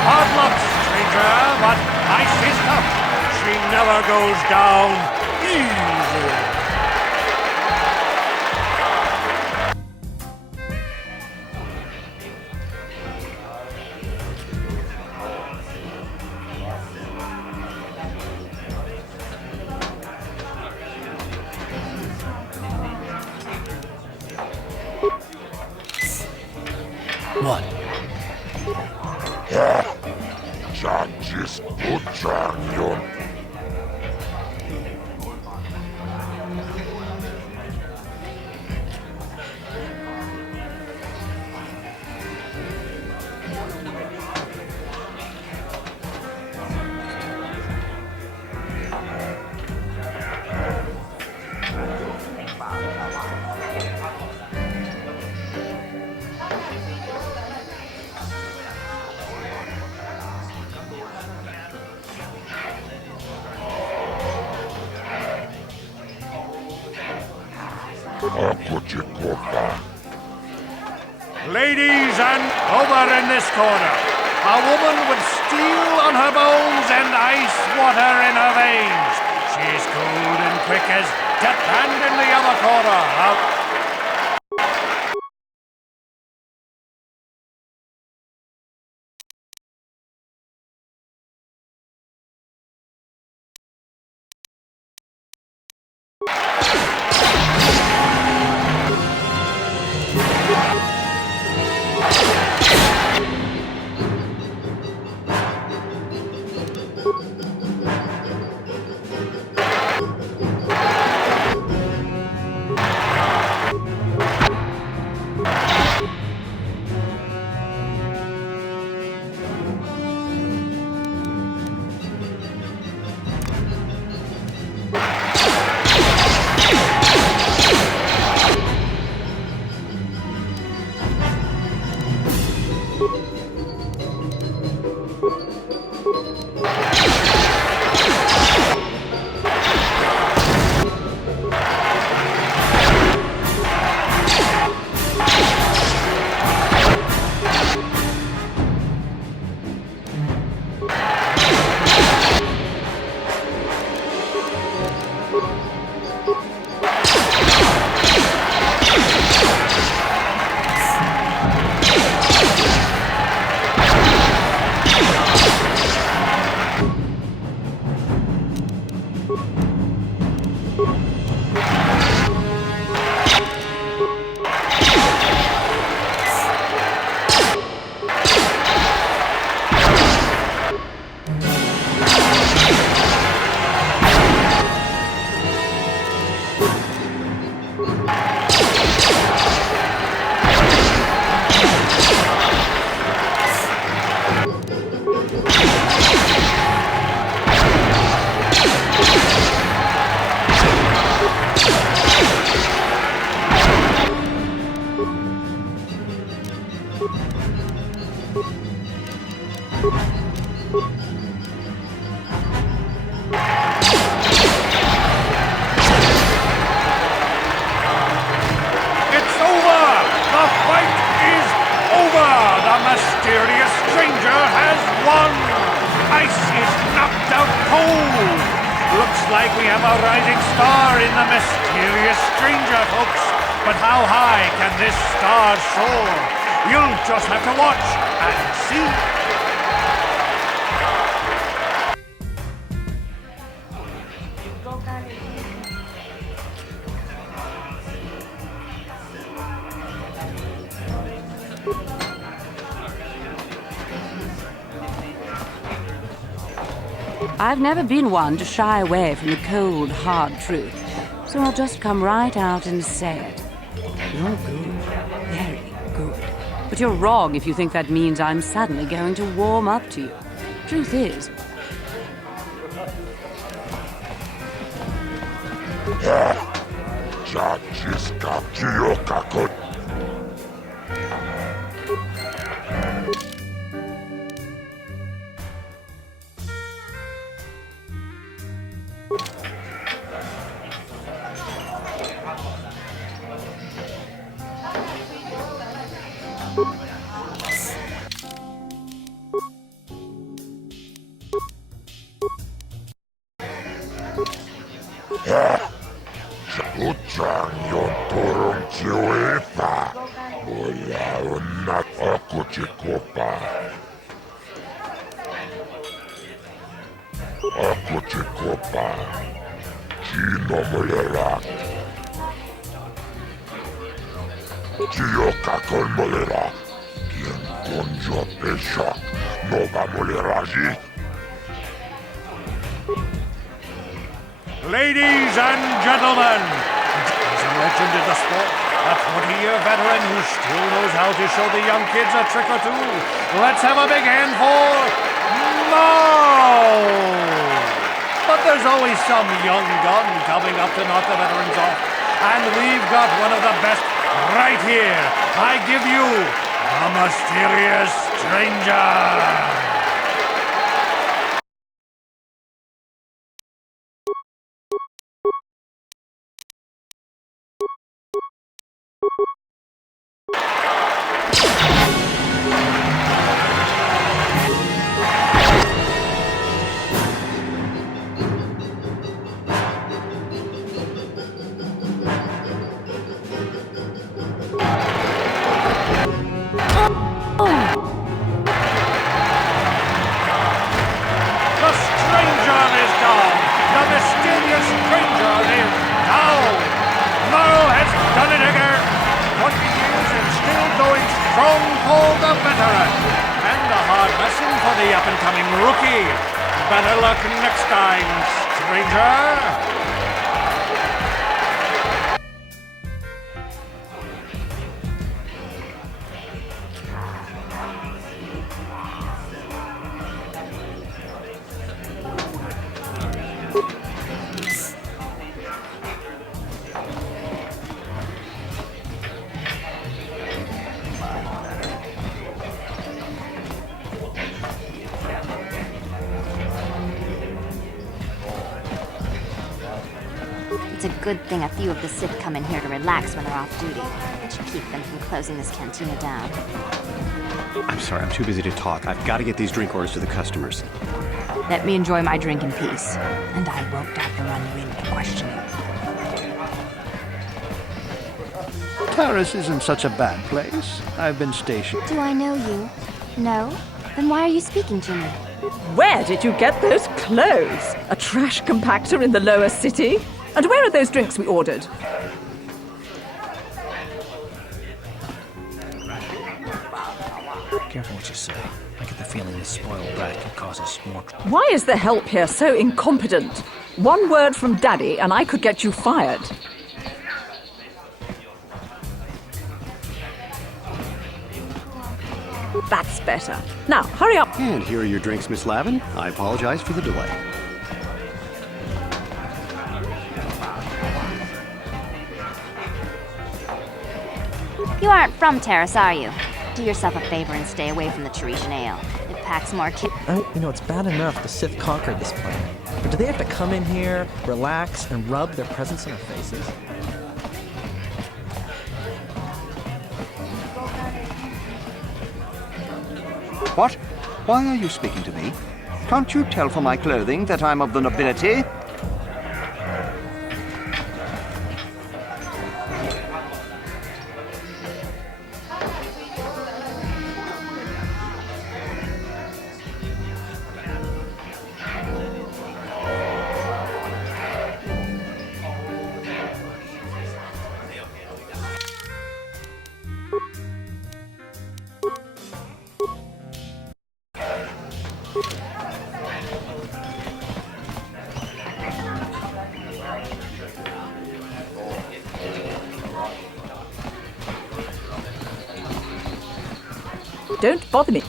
Hard luck, stranger, but ice is tough. She never goes down easy. What? Judges Ujanyon. Aku cikopa. Ladies and over in this corner, a woman with steel on her bones and ice water in her veins. She's cold and quick as death. And in the other corner, like we have a rising star in the mysterious stranger, folks. But how high can this star soar? You'll just have to watch and see. I've never been one to shy away from the cold, hard truth, so I'll just come right out and say it. You're good. Very good. But you're wrong if you think that means I'm suddenly going to warm up to you. Truth is, Utang yon turun ciwita. Mula unat aku cikopa. Aku cikopa. Cino melerak. Cio kakon melerak. Kien konjo pesak. Nova meleraji. Ladies and gentlemen, he's a legend in the sport, a 20-year veteran who still knows how to show the young kids a trick or two. Let's have a big hand for Mo! But there's always some young gun coming up to knock the veterans off. And we've got one of the best right here. I give you a mysterious stranger. The up-and-coming rookie. Better luck next time, stranger. It's a good thing a few of the Sith come in here to relax when they're off duty. It should keep them from closing this cantina down. I'm sorry, I'm too busy to talk. I've got to get these drink orders to the customers. Let me enjoy my drink in peace, and I won't have to run you in for questioning. Taris isn't such a bad place. I've been stationed. Do I know you? No? Then why are you speaking to me? Where did you get those clothes? A trash compactor in the lower city? And where are those drinks we ordered? Careful what you say. I get the feeling this spoiled brat could cause us more trouble. Why is the help here so incompetent? One word from Daddy and I could get you fired. That's better. Now, hurry up. And here are your drinks, Miss Lavin. I apologize for the delay. You aren't from Terrace, are you? Do yourself a favor and stay away from the Teresian ale. It packs more it's bad enough the Sith conquered this planet. But do they have to come in here, relax, and rub their presence in our faces? What? Why are you speaking to me? Can't you tell from my clothing that I'm of the nobility? Don't bother me.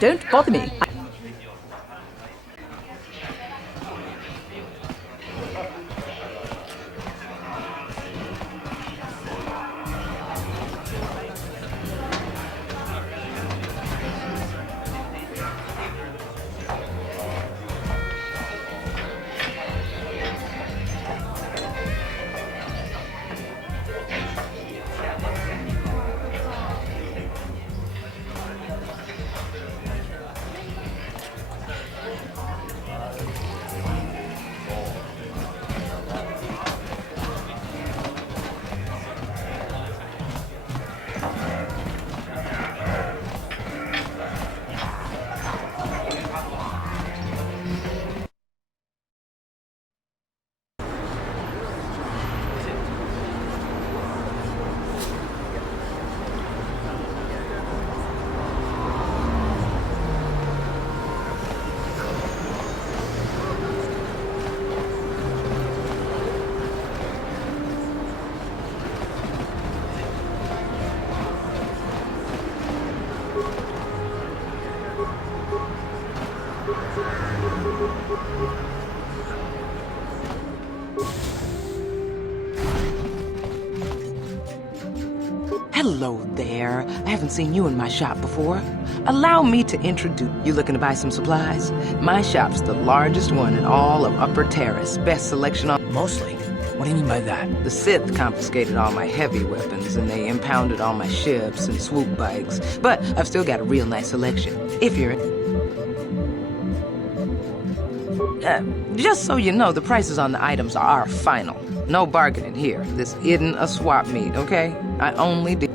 Don't bother me. Hello there. I haven't seen you in my shop before. Allow me to introduce you. Looking to buy some supplies? My shop's the largest one in all of Upper Terrace. Best selection on... Mostly? What do you mean by that? The Sith confiscated all my heavy weapons, and they impounded all my ships and swoop bikes. But I've still got a real nice selection. If you're... just so you know, the prices on the items are final. No bargaining here. This isn't a swap meet, okay? I only do...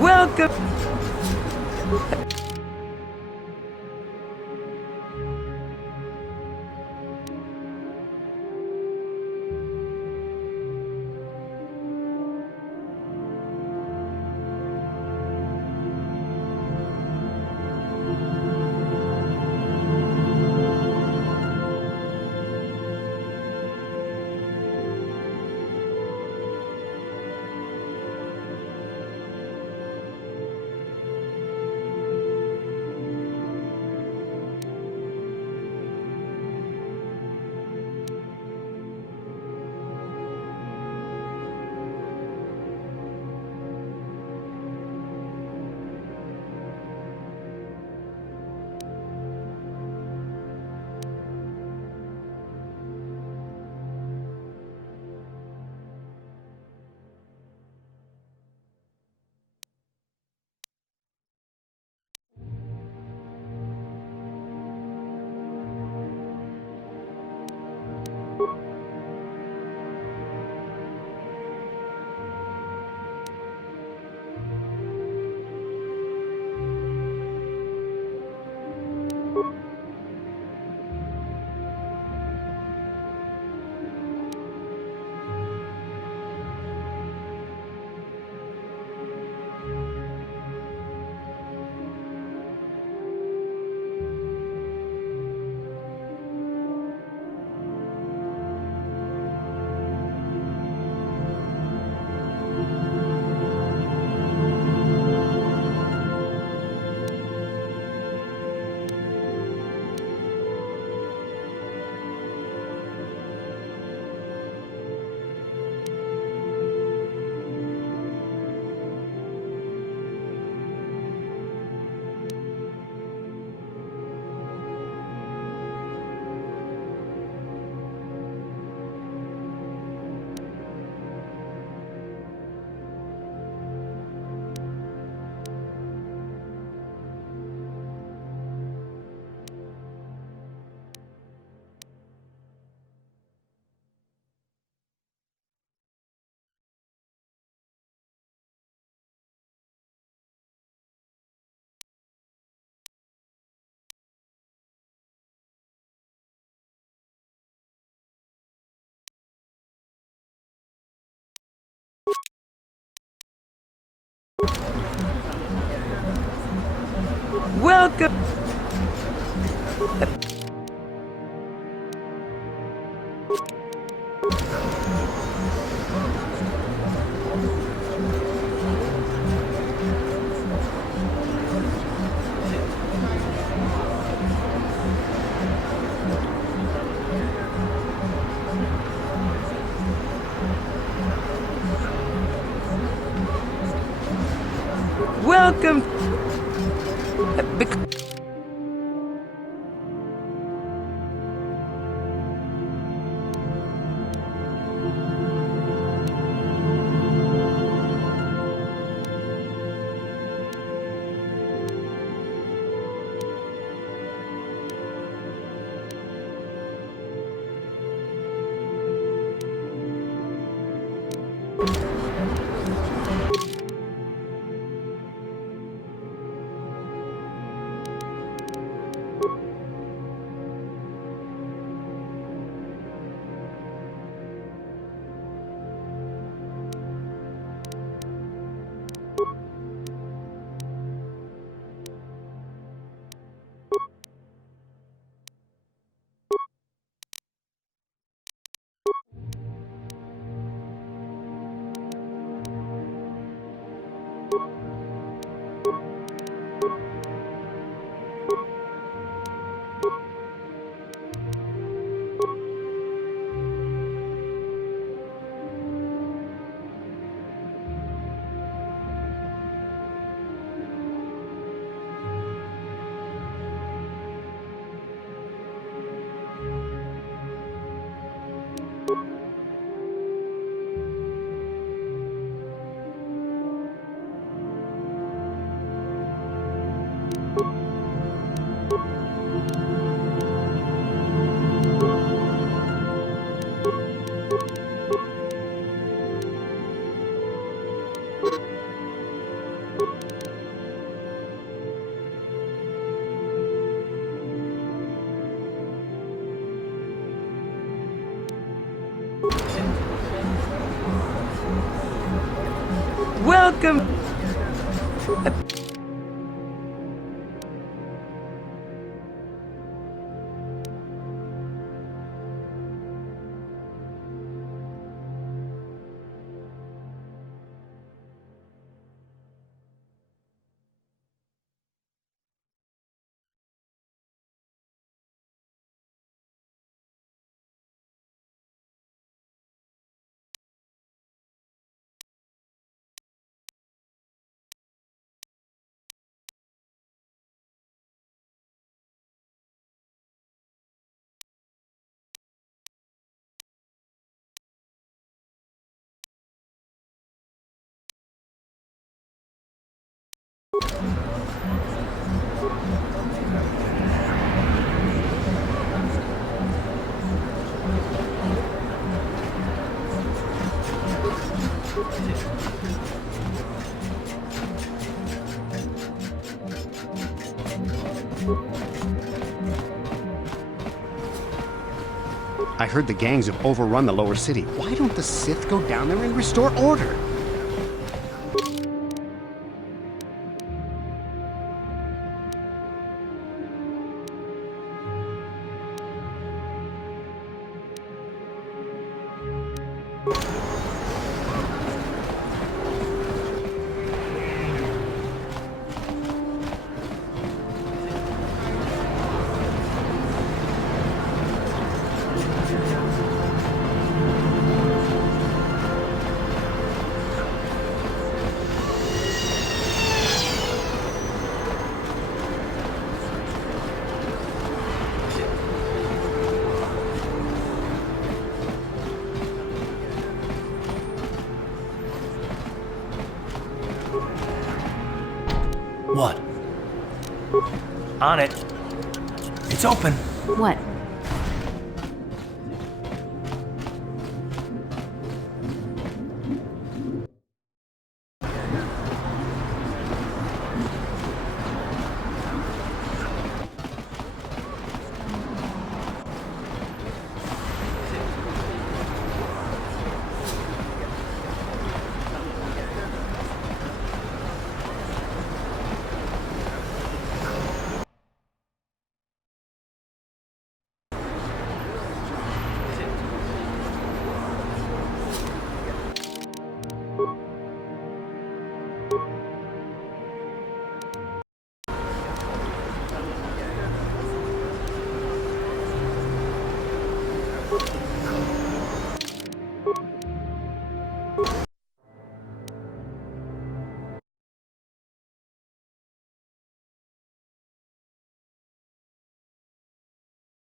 Welcome! Welcome. Welcome. Welcome. I heard the gangs have overrun the lower city. Why don't the Sith go down there and restore order? What? On it. It's open. What?